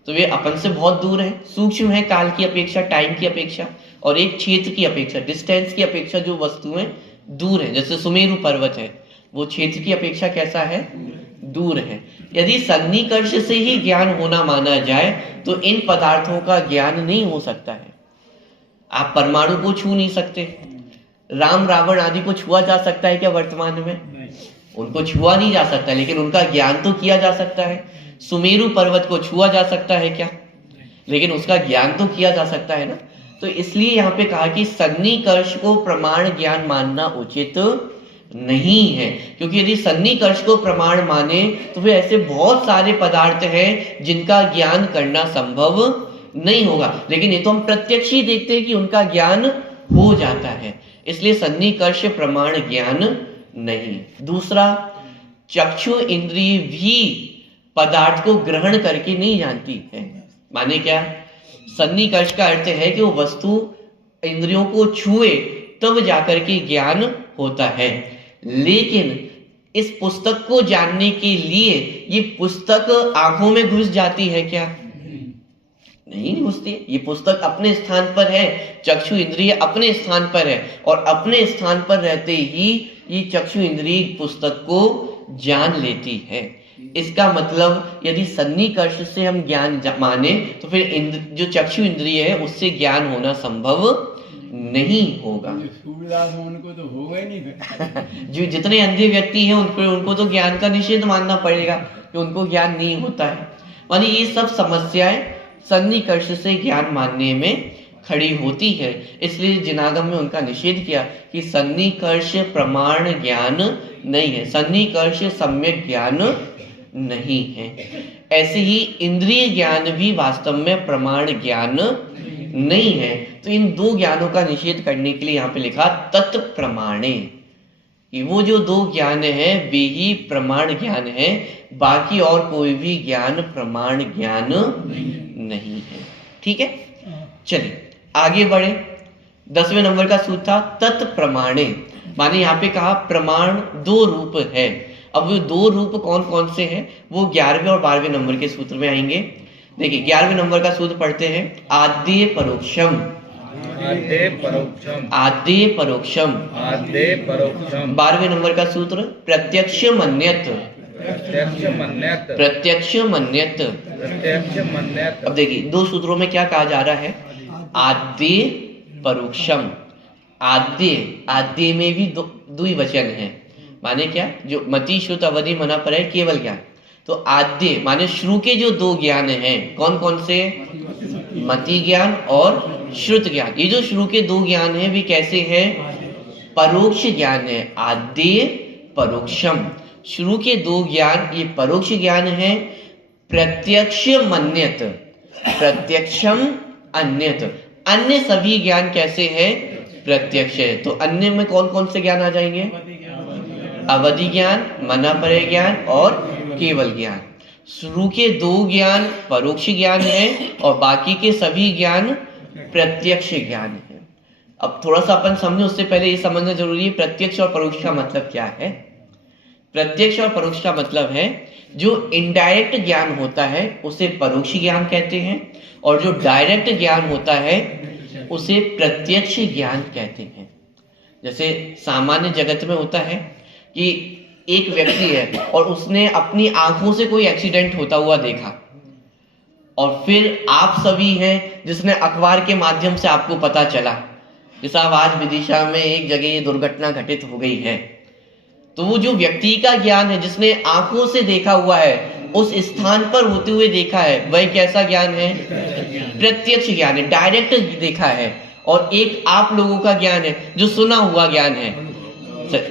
तो वे अपन से बहुत दूर है, सूक्ष्म है काल की अपेक्षा, टाइम की अपेक्षा, और एक क्षेत्र की अपेक्षा, डिस्टेंस की अपेक्षा जो वस्तुएं दूर है, जैसे सुमेरु पर्वत है, वो क्षेत्र की अपेक्षा कैसा है? दूर है। यदि सन्निकर्ष से ही ज्ञान होना माना जाए तो इन पदार्थों का ज्ञान नहीं हो सकता है। आप परमाणु को छू नहीं सकते। राम रावण आदि को छुआ जा सकता है क्या वर्तमान में? उनको छुआ नहीं जा सकता, लेकिन उनका ज्ञान तो किया जा सकता है। सुमेरु पर्वत को छुआ जा सकता है क्या? लेकिन उसका ज्ञान तो किया जा सकता है ना। तो इसलिए यहाँ पे कहा कि सन्निकर्ष को प्रमाण ज्ञान मानना उचित नहीं है, क्योंकि यदि सन्निकर्ष को प्रमाण माने तो फिर ऐसे बहुत सारे पदार्थ हैं जिनका ज्ञान करना संभव नहीं होगा। लेकिन ये तो हम प्रत्यक्ष ही देखते हैं कि उनका ज्ञान हो जाता है, इसलिए सन्निकर्ष प्रमाण ज्ञान नहीं। दूसरा, चक्षु इंद्रिय भी पदार्थ को ग्रहण करके नहीं जानती है। माने क्या? सन्निकर्ष का अर्थ है कि वो वस्तु इंद्रियों को छुए तब जाकर के ज्ञान होता है। लेकिन इस पुस्तक को जानने के लिए ये पुस्तक आंखों में घुस जाती है क्या? नहीं घुसती है। ये पुस्तक अपने स्थान पर है, चक्षु इंद्रिय अपने स्थान पर है, और अपने स्थान पर रहते ही ये चक्षु इंद्रिय पुस्तक को जान लेती है। इसका मतलब यदि सन्निकर्ष से हम ज्ञान माने तो फिर जो चक्षु इंद्रिय है उससे ज्ञान होना संभव नहीं होगा। जो सूरदास हैं, उनको तो होगा ही नहीं फिर। जो जितने अंधे व्यक्ति हैं उनको तो ज्ञान का निषेध मानना पड़ेगा कि उनको ज्ञान नहीं होता है। माने ये सब समस्याएं सन्निकर्ष से ज्ञान मानने में खड़ी होती है। इसलिए जिनागम में उनका निषेध किया कि सन्निकर्ष प्रमाण ज्ञान नहीं है, सन्निकर्ष सम्यक ज्ञान नहीं है। ऐसे ही इंद्रिय ज्ञान भी वास्तव में प्रमाण ज्ञान नहीं है। तो इन दो ज्ञानों का निषेध करने के लिए यहाँ पे लिखा तत्प्रमाणे, कि वो जो दो ज्ञान है वे ही प्रमाण ज्ञान है, बाकी और कोई भी ज्ञान प्रमाण ज्ञान नहीं है। ठीक है, चलिए आगे बढ़े। 10वें नंबर का सूत्र था तत्प्रमाणे, माने यहाँ पे कहा प्रमाण दो रूप है। अब वो दो रूप कौन कौन से हैं वो 11वें और 12वें नंबर के सूत्र में आएंगे। देखिए 11वें नंबर का सूत्र पढ़ते हैं, आद्य परोक्षम, आद्य परोक्षम, आद्य परोक्षम। आद्य परोक्षम। 12वें नंबर का सूत्र प्रत्यक्ष मन्यत, प्रत्यक्ष मन्यत, प्रत्यक्ष मन्यत। प्रत्यक्ष मन्यत। अब देखिए दो सूत्रों में क्या कहा जा रहा है, आद्य परोक्षम। आद्य में भी द्विवचन है, माने क्या, जो मति श्रुत अवधि मना पर है केवल ज्ञान। तो आद्य माने शुरू के जो दो ज्ञान हैं कौन कौन से, मति ज्ञान और श्रुत ज्ञान। ये जो शुरू के दो ज्ञान हैं वे कैसे हैं, परोक्ष ज्ञान है। आद्य परोक्षम, शुरू के दो ज्ञान ये परोक्ष ज्ञान है। प्रत्यक्ष मन्यत, प्रत्यक्षम अन्यत, अन्य सभी ज्ञान कैसे है, प्रत्यक्ष है। तो अन्य में कौन कौन से ज्ञान आ जाएंगे, अवधि ज्ञान, मना परे ज्ञान और केवल ज्ञान। शुरू के दो ज्ञान परोक्ष ज्ञान है और बाकी के सभी ज्ञान प्रत्यक्ष ज्ञान है। अब थोड़ा सा अपन समझे उससे पहले ये समझना जरूरी है प्रत्यक्ष और परोक्ष का मतलब क्या है। प्रत्यक्ष और परोक्ष का मतलब है जो इनडायरेक्ट ज्ञान होता है उसे परोक्ष ज्ञान कहते हैं, और जो डायरेक्ट ज्ञान होता है उसे प्रत्यक्ष ज्ञान कहते हैं। जैसे सामान्य जगत में होता है कि एक व्यक्ति है और उसने अपनी आंखों से कोई एक्सीडेंट होता हुआ देखा, और फिर आप सभी हैं जिसने अखबार के माध्यम से आपको पता चला कि साहब आज विदिशा में एक जगह ये दुर्घटना घटित हो गई है। तो वो जो व्यक्ति का ज्ञान है जिसने आंखों से देखा हुआ है, उस स्थान पर होते हुए देखा है, वह कैसा ज्ञान है, प्रत्यक्ष ज्ञान है, डायरेक्ट देखा है। और एक आप लोगों का ज्ञान है जो सुना हुआ ज्ञान है।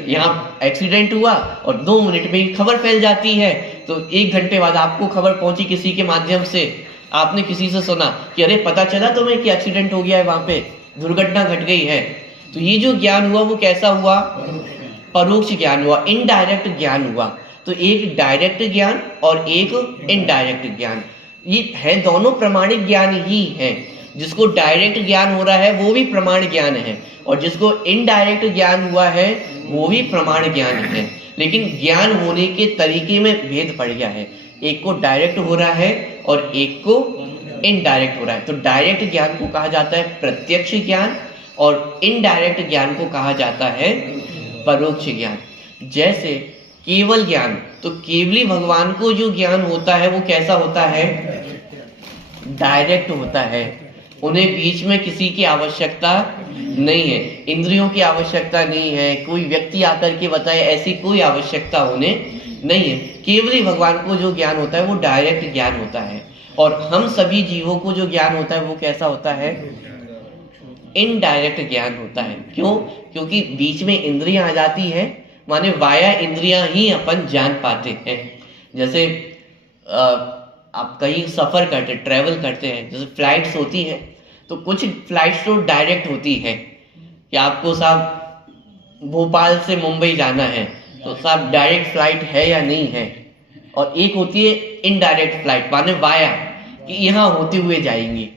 यहाँ एक्सीडेंट हुआ और 2 मिनट में ही खबर फैल जाती है, तो 1 घंटे बाद आपको खबर पहुंची किसी के माध्यम से, आपने किसी से सुना कि अरे पता चला तुम्हें कि एक्सीडेंट हो गया है, वहां पे दुर्घटना घट गई है। तो ये जो ज्ञान हुआ वो कैसा हुआ, परोक्ष ज्ञान हुआ, इनडायरेक्ट ज्ञान हुआ। तो एक डायरेक्ट ज्ञान और एक इनडायरेक्ट ज्ञान, ये है दोनों प्रमाणिक ज्ञान ही है। जिसको डायरेक्ट ज्ञान हो रहा है वो भी प्रमाण ज्ञान है, और जिसको इनडायरेक्ट ज्ञान हुआ है वो भी प्रमाण ज्ञान है। लेकिन ज्ञान होने के तरीके में भेद पड़ गया है, एक को डायरेक्ट हो रहा है और एक को इनडायरेक्ट हो रहा है। तो डायरेक्ट ज्ञान को कहा जाता है प्रत्यक्ष ज्ञान और इनडायरेक्ट ज्ञान को कहा जाता है परोक्ष ज्ञान। जैसे केवल ज्ञान, तो केवली भगवान को जो ज्ञान होता है वो कैसा होता है, डायरेक्ट होता है। उन्हें बीच में किसी की आवश्यकता नहीं है, इंद्रियों की आवश्यकता नहीं है, कोई व्यक्ति आकर के बताए ऐसी कोई आवश्यकता उन्हें नहीं है। केवली भगवान को जो ज्ञान होता है वो डायरेक्ट ज्ञान होता है, और हम सभी जीवों को जो ज्ञान होता है वो कैसा होता है, इनडायरेक्ट ज्ञान होता है। क्यों, क्योंकि बीच में इंद्रियां आ जाती है, माने वाया इंद्रियां ही अपन जान पाते हैं। जैसे आप कहीं सफर करते, ट्रैवल करते हैं, जैसे फ्लाइट्स होती हैं, तो कुछ फ्लाइट्स तो डायरेक्ट होती है कि आपको साहब भोपाल से मुंबई जाना है, तो साहब डायरेक्ट फ्लाइट है या नहीं है। और एक होती है इनडायरेक्ट फ्लाइट, माने वाया, कि यहाँ होते हुए जाएंगे।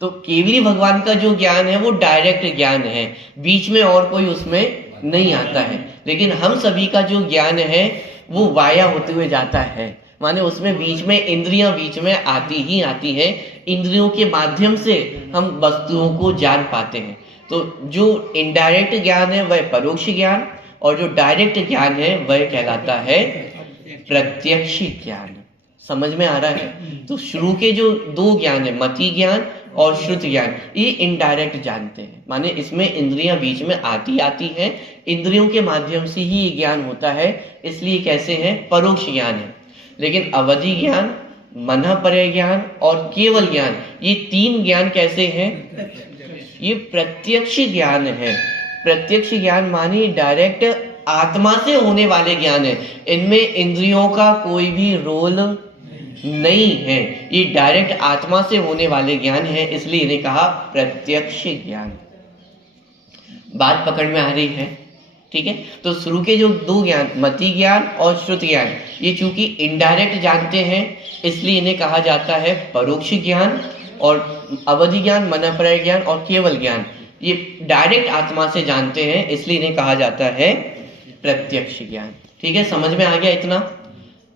तो केवली भगवान का जो ज्ञान है वो डायरेक्ट ज्ञान है, बीच में और कोई उसमें नहीं आता है। लेकिन हम सभी का जो ज्ञान है वो वाया होते हुए जाता है, माने उसमें बीच में इंद्रियां बीच में आती ही आती है, इंद्रियों के माध्यम से हम वस्तुओं को जान पाते हैं। तो जो इनडायरेक्ट ज्ञान है वह परोक्ष ज्ञान, और जो डायरेक्ट ज्ञान है वह कहलाता है प्रत्यक्ष ज्ञान। समझ में आ रहा है? तो शुरू के जो दो ज्ञान है, मति ज्ञान और श्रुति ज्ञान, ये इनडायरेक्ट जानते हैं, माने इसमें इंद्रियां बीच में आती हैं, इंद्रियों के माध्यम से ही ये ज्ञान होता है, इसलिए कैसे हैं? परोक्ष ज्ञान है। लेकिन अवधि ज्ञान, मनःपर्य ज्ञान और केवल ज्ञान, ये तीन ज्ञान कैसे हैं? ये प्रत्यक्ष ज्ञान है। प्रत्यक्ष ज्ञान माने डायरेक्ट आत्मा से होने वाले ज्ञान है, इनमें इंद्रियों का कोई भी रोल नहीं है, ये डायरेक्ट आत्मा से होने वाले ज्ञान है, इसलिए इन्हें कहा प्रत्यक्ष ज्ञान। बात पकड़ में आ रही है? ठीक है। तो शुरू के जो दो ज्ञान, मति ज्ञान और श्रुति ज्ञान, ये चूंकि इनडायरेक्ट जानते हैं इसलिए इन्हें कहा जाता है परोक्ष ज्ञान, और अवधि ज्ञान, मनःपर्य ज्ञान और केवल ज्ञान ये डायरेक्ट आत्मा से जानते हैं, इसलिए इन्हें कहा जाता है प्रत्यक्ष ज्ञान। ठीक है, समझ में आ गया इतना?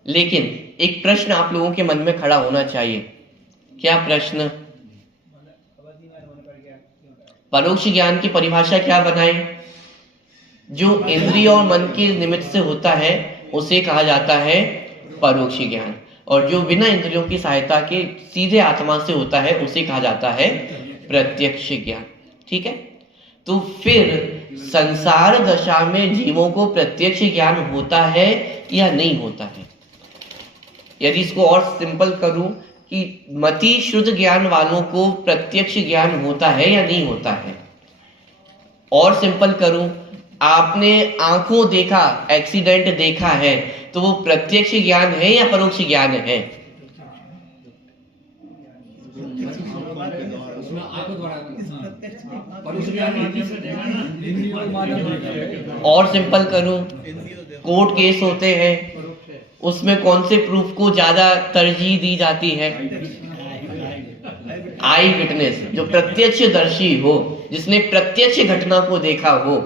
लेकिन एक प्रश्न आप लोगों के मन में खड़ा होना चाहिए। क्या प्रश्न? परोक्ष ज्ञान की परिभाषा क्या बनाए? जो इंद्रिय और मन के निमित्त से होता है उसे कहा जाता है परोक्ष ज्ञान, और जो बिना इंद्रियों की सहायता के सीधे आत्मा से होता है उसे कहा जाता है प्रत्यक्ष ज्ञान। ठीक है। तो फिर संसार दशा में जीवों को प्रत्यक्ष ज्ञान होता है या नहीं होता है? यदि इसको और सिंपल करूं कि मति शुद्ध ज्ञान वालों को प्रत्यक्ष ज्ञान होता है या नहीं होता है? और सिंपल करूं, आपने आंखों देखा, एक्सीडेंट देखा है, तो वो प्रत्यक्ष ज्ञान है या परोक्ष ज्ञान है? और सिंपल करूं, कोर्ट केस होते हैं, उसमें कौन से प्रूफ को ज्यादा तरजीह दी जाती है? आई विटनेस, जो प्रत्यक्षदर्शी हो, जिसने प्रत्यक्ष घटना को देखा हो।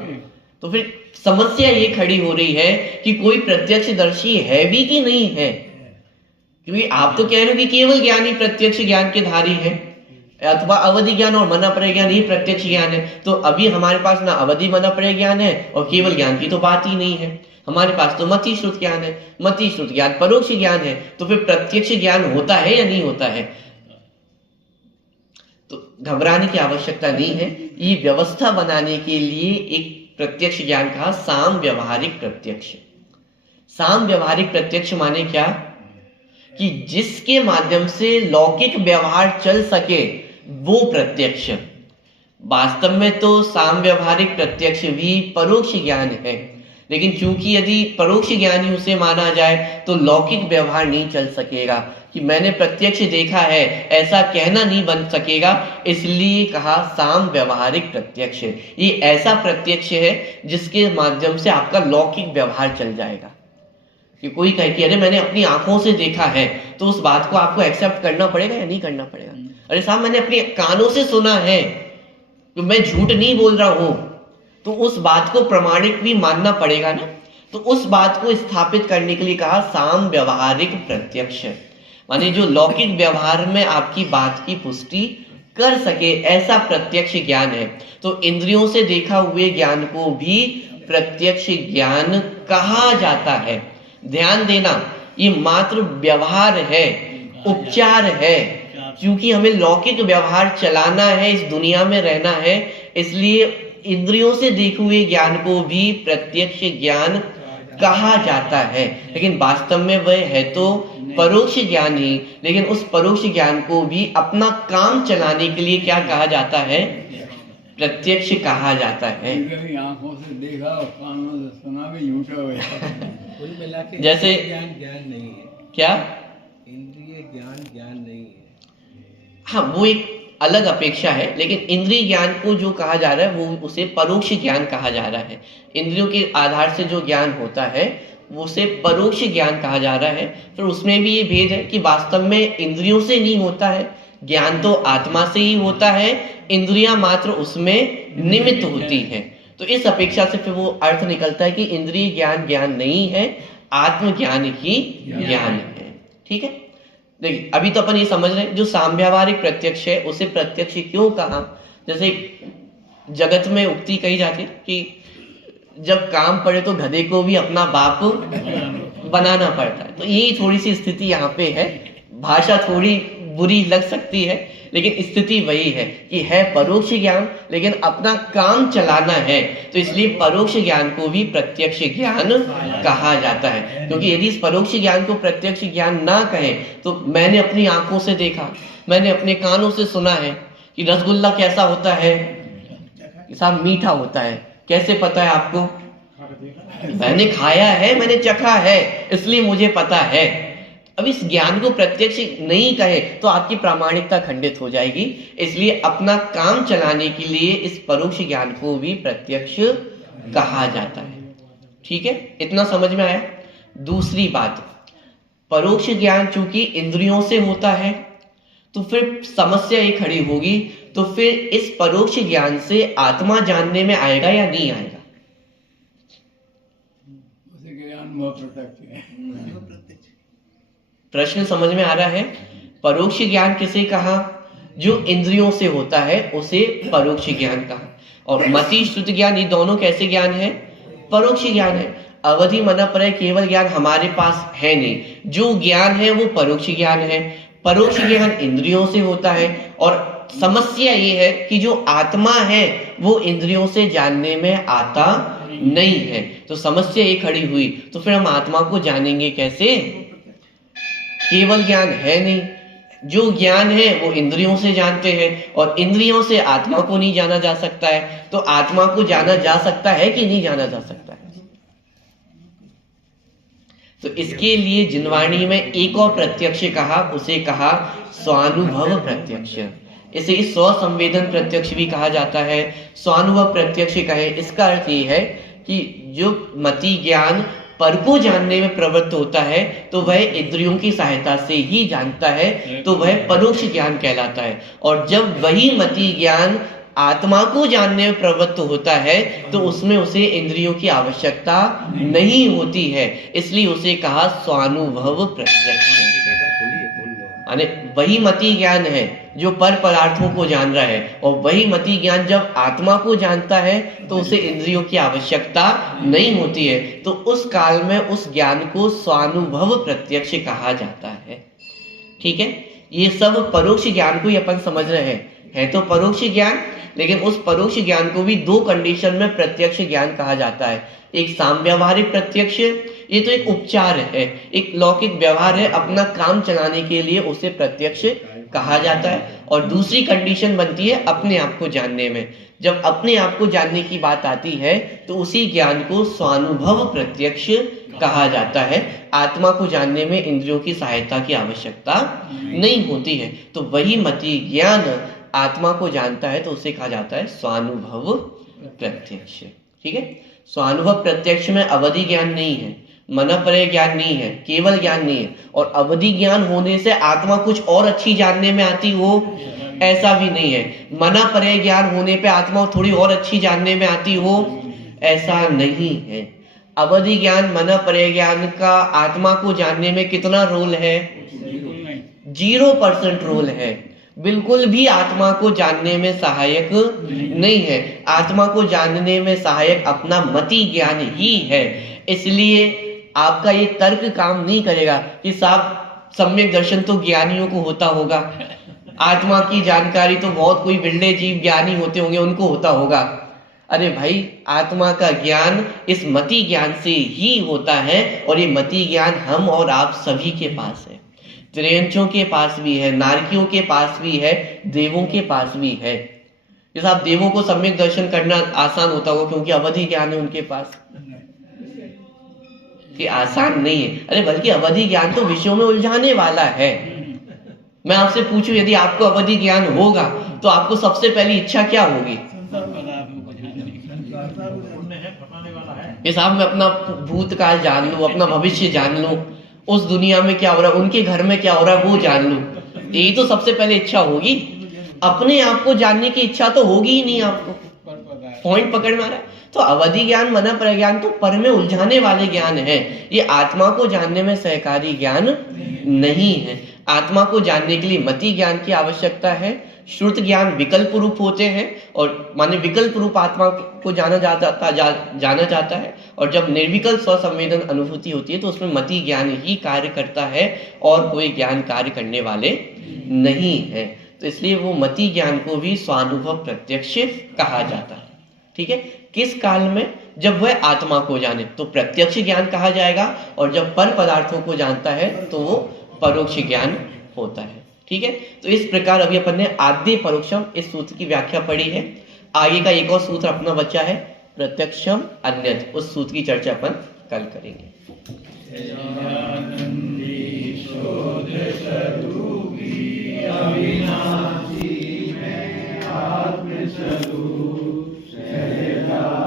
तो फिर समस्या ये खड़ी हो रही है कि कोई प्रत्यक्षदर्शी है भी कि नहीं है, क्योंकि आप तो कह रहे हो कि केवल ज्ञान ही प्रत्यक्ष ज्ञान के धारी है, अथवा अवधि ज्ञान और मनःपर्य ज्ञान ही प्रत्यक्ष ज्ञान है। तो अभी हमारे पास ना अवधि मनःपर्य ज्ञान है और केवल ज्ञान की तो बात ही नहीं है, हमारे पास तो मति श्रुत ज्ञान है, मति श्रुत ज्ञान परोक्ष ज्ञान है। तो फिर प्रत्यक्ष ज्ञान होता है या नहीं होता है? तो घबराने की आवश्यकता नहीं है, ये व्यवस्था बनाने के लिए एक प्रत्यक्ष ज्ञान कहा साम व्यवहारिक प्रत्यक्ष। साम व्यवहारिक प्रत्यक्ष माने क्या? कि जिसके माध्यम से लौकिक व्यवहार चल सके वो प्रत्यक्ष। वास्तव में तो साम व्यवहारिक प्रत्यक्ष भी परोक्ष ज्ञान है, लेकिन चूंकि यदि परोक्ष ज्ञान ही उसे माना जाए तो लौकिक व्यवहार नहीं चल सकेगा, कि मैंने प्रत्यक्ष देखा है ऐसा कहना नहीं बन सकेगा, इसलिए कहा साम व्यवहारिक प्रत्यक्ष। ये ऐसा प्रत्यक्ष है जिसके माध्यम से आपका लौकिक व्यवहार चल जाएगा। कि कोई कहे कि अरे मैंने अपनी आंखों से देखा है, तो उस बात को आपको एक्सेप्ट करना पड़ेगा या नहीं करना पड़ेगा? अरे साहब मैंने अपने कानों से सुना है, तो मैं झूठ नहीं बोल रहा हूं, तो उस बात को प्रमाणिक भी मानना पड़ेगा ना। तो उस बात को स्थापित करने के लिए कहा साम व्यवहारिक प्रत्यक्ष, माने जो लौकिक व्यवहार में आपकी बात की पुष्टि कर सके ऐसा प्रत्यक्ष ज्ञान है। तो इंद्रियों से देखा हुए ज्ञान को भी प्रत्यक्ष ज्ञान कहा जाता है। ध्यान देना, ये मात्र व्यवहार है, उपचार है, क्योंकि हमें लौकिक व्यवहार चलाना है, इस दुनिया में रहना है, इसलिए इंद्रियों से देखे हुए ज्ञान को भी प्रत्यक्ष ज्ञान कहा जाता है। लेकिन वास्तव में वह है तो परोक्ष ज्ञान ही, लेकिन उस परोक्ष ज्ञान को भी अपना काम चलाने के लिए क्या कहा जाता है? प्रत्यक्ष कहा जाता है। कभी आंखों से देखा और कानों से सुना भी झूठा हो जाता। कुल मिला के जैसे ज्ञान नहीं है। क्या? इंद्रिय ज्ञान नहीं है। हाँ, वो एक अलग अपेक्षा है, लेकिन इंद्रिय ज्ञान को जो कहा जा रहा है वो उसे परोक्ष ज्ञान कहा जा रहा है। इंद्रियों के आधार से जो ज्ञान होता है वो उसे परोक्ष ज्ञान कहा जा रहा है। फिर उसमें भी ये भेद है कि वास्तव में इंद्रियों से नहीं होता है, ज्ञान तो आत्मा से ही होता है, इंद्रियां मात्र उसमें निमित्त होती है। तो इस अपेक्षा से फिर वो अर्थ निकलता है कि इंद्रिय ज्ञान ज्ञान नहीं है, आत्मज्ञान ही ज्ञान है। ठीक है, देखिए अभी तो अपन ये समझ रहे हैं जो साम्यावहारिक प्रत्यक्ष है उसे प्रत्यक्ष क्यों कहा। जैसे जगत में उक्ति कही जाती है कि जब काम पड़े तो गधे को भी अपना बाप बनाना पड़ता है। तो यही थोड़ी सी स्थिति यहाँ पे है। भाषा थोड़ी बुरी लग सकती है लेकिन स्थिति वही है कि है परोक्ष ज्ञान लेकिन अपना काम चलाना है, तो इसलिए परोक्ष ज्ञान को भी प्रत्यक्ष ज्ञान कहा जाता है। क्योंकि यदि इस परोक्ष ज्ञान को प्रत्यक्ष ज्ञान ना कहें तो मैंने अपनी आंखों से देखा, मैंने अपने कानों से सुना है कि रसगुल्ला कैसा होता है, साहब मीठा होता है। कैसे पता है आपको? मैंने खाया है, मैंने चखा है, इसलिए मुझे पता है। अब इस ज्ञान को प्रत्यक्ष नहीं कहे तो आपकी प्रामाणिकता खंडित हो जाएगी। इसलिए अपना काम चलाने के लिए इस परोक्ष ज्ञान को भी प्रत्यक्ष कहा जाता है। ठीक है, इतना समझ में आया। दूसरी बात, परोक्ष ज्ञान चूंकि इंद्रियों से होता है तो फिर समस्या ये खड़ी होगी, तो फिर इस परोक्ष ज्ञान से आत्मा जानने में आएगा या नहीं आएगा? उसे ज्ञान बहुत प्रत्यक्ष है। प्रश्न समझ में आ रहा है? परोक्ष ज्ञान किसे कहा? जो इंद्रियों से होता है उसे परोक्ष ज्ञान कहा। और मति श्रुति ज्ञान, ये दोनों कैसे ज्ञान है? परोक्ष ज्ञान है। अवधि मन पर केवल ज्ञान हमारे पास है नहीं, जो ज्ञान है वो परोक्ष ज्ञान है। परोक्ष ज्ञान इंद्रियों से होता है और समस्या ये है कि जो आत्मा है वो इंद्रियों से जानने में आता नहीं है। तो समस्या ये खड़ी हुई, तो फिर हम आत्मा को जानेंगे कैसे? केवल ज्ञान है नहीं, जो ज्ञान है वो इंद्रियों से जानते हैं और इंद्रियों से आत्मा को नहीं जाना जा सकता है। तो आत्मा को जाना जा सकता है कि नहीं जाना जा सकता है? तो इसके लिए जिनवाणी में एक और प्रत्यक्ष कहा, उसे कहा स्वानुभव प्रत्यक्ष। इसे स्वसंवेदन प्रत्यक्ष भी कहा जाता है। स्वानुभव प्रत्यक्ष कहे इसका अर्थ ये है कि जो मति ज्ञान पर को जानने में प्रवृत्त होता है तो वह इंद्रियों की सहायता से ही जानता है, तो वह परोक्ष ज्ञान कहलाता है। और जब वही मति ज्ञान आत्मा को जानने में प्रवृत्त होता है तो उसमें उसे इंद्रियों की आवश्यकता नहीं होती है, इसलिए उसे कहा स्वानुभव प्रत्यक्ष। यानी वही मति ज्ञान है जो पर पदार्थों को जान रहा है, और वही मति ज्ञान जब आत्मा को जानता है तो उसे इंद्रियों की आवश्यकता नहीं होती है। तो उस काल में उस ज्ञान को स्वानुभव प्रत्यक्ष कहा जाता है। ठीक है, ये सब परोक्ष ज्ञान को ही अपन समझ रहे हैं। है तो परोक्ष ज्ञान, लेकिन उस परोक्ष ज्ञान को भी दो कंडीशन में प्रत्यक्ष ज्ञान कहा जाता है। एक साम्यवहारिक प्रत्यक्ष, ये तो एक उपचार है, एक लौकिक व्यवहार है, अपना काम चलाने के लिए उसे प्रत्यक्ष कहा जाता है। और दूसरी कंडीशन बनती है अपने आप को जानने में। जब अपने आप को जानने की बात आती है तो उसी ज्ञान को स्वानुभव प्रत्यक्ष कहा जाता है। आत्मा को जानने में इंद्रियों की सहायता की आवश्यकता नहीं होती है। तो वही मति ज्ञान आत्मा को जानता है तो उसे कहा जाता है स्वानुभव प्रत्यक्ष। ठीक है, स्वानुभव प्रत्यक्ष में अवधि ज्ञान नहीं है, मनःपरय ज्ञान नहीं है, केवल ज्ञान नहीं है। और अवधि ज्ञान होने से आत्मा कुछ और अच्छी जानने में आती हो, ऐसा भी नहीं है। मनःपरय ज्ञान होने पे आत्मा थोड़ी और अच्छी जानने में आती हो, ऐसा नहीं है। अवधि ज्ञान मनःपरय ज्ञान का आत्मा को जानने में कितना रोल है? 0% रोल है। बिल्कुल भी आत्मा को जानने में सहायक नहीं है। आत्मा को जानने में सहायक अपना मति ज्ञान ही है। इसलिए आपका ये तर्क काम नहीं करेगा कि साहब सम्यक दर्शन तो ज्ञानियों को होता होगा, आत्मा की जानकारी तो बहुत कोई बिरले जीव ज्ञानी होते होंगे उनको होता होगा। अरे भाई, आत्मा का ज्ञान इस मति ज्ञान से ही होता है, और ये मति ज्ञान हम और आप सभी के पास है। त्रियंचों के पास भी है, नारकियों के पास भी है, देवों के पास भी है। जैसे आप देवों को सम्यक दर्शन करना आसान होता होगा क्योंकि अवधि ज्ञान है उनके पास। ये आसान नहीं है, अरे बल्कि अवधि ज्ञान तो विषयों में उलझाने वाला है। मैं आपसे पूछूं, यदि आपको अवधि ज्ञान होगा तो आपको सबसे पहली इच्छा क्या होगी? ये साहब मैं अपना भूतकाल जान लूं, अपना भविष्य जान लूं, उस दुनिया में क्या हो रहा है, उनके घर में क्या हो रहा है वो जान लूं। यही तो सबसे पहले इच्छा होगी। अपने आप को जानने की इच्छा तो होगी ही नहीं आपको। पॉइंट पकड़ में आ रहा है? तो अवधि ज्ञान मनःपरय ज्ञान तो पर में उलझाने वाले ज्ञान है, ये आत्मा को जानने में सहकारी ज्ञान नहीं है। आत्मा को जानने के लिए मति ज्ञान की आवश्यकता है। श्रुत ज्ञान विकल्प रूप होते हैं और माने विकल्प रूप आत्मा को जाना जाता है और जब निर्विकल्प स्वसंवेदन अनुभूति होती है तो उसमें मति ज्ञान ही कार्य करता है और कोई ज्ञान कार्य करने वाले नहीं है। तो इसलिए वो मति ज्ञान को भी स्वानुभव प्रत्यक्ष कहा जाता है। ठीक है, किस काल में? जब वह आत्मा को जाने तो प्रत्यक्ष ज्ञान कहा जाएगा और जब पर पदार्थों को जानता है तो वो परोक्ष ज्ञान होता है। ठीक है, तो इस प्रकार अभी अपन ने आद्य परोक्षम इस सूत्र की व्याख्या पढ़ी है। आगे का एक और सूत्र अपना बचा है प्रत्यक्षम अन्यत, उस सूत्र की चर्चा अपन कल करेंगे। अविनाशी में आत्मस्वरूप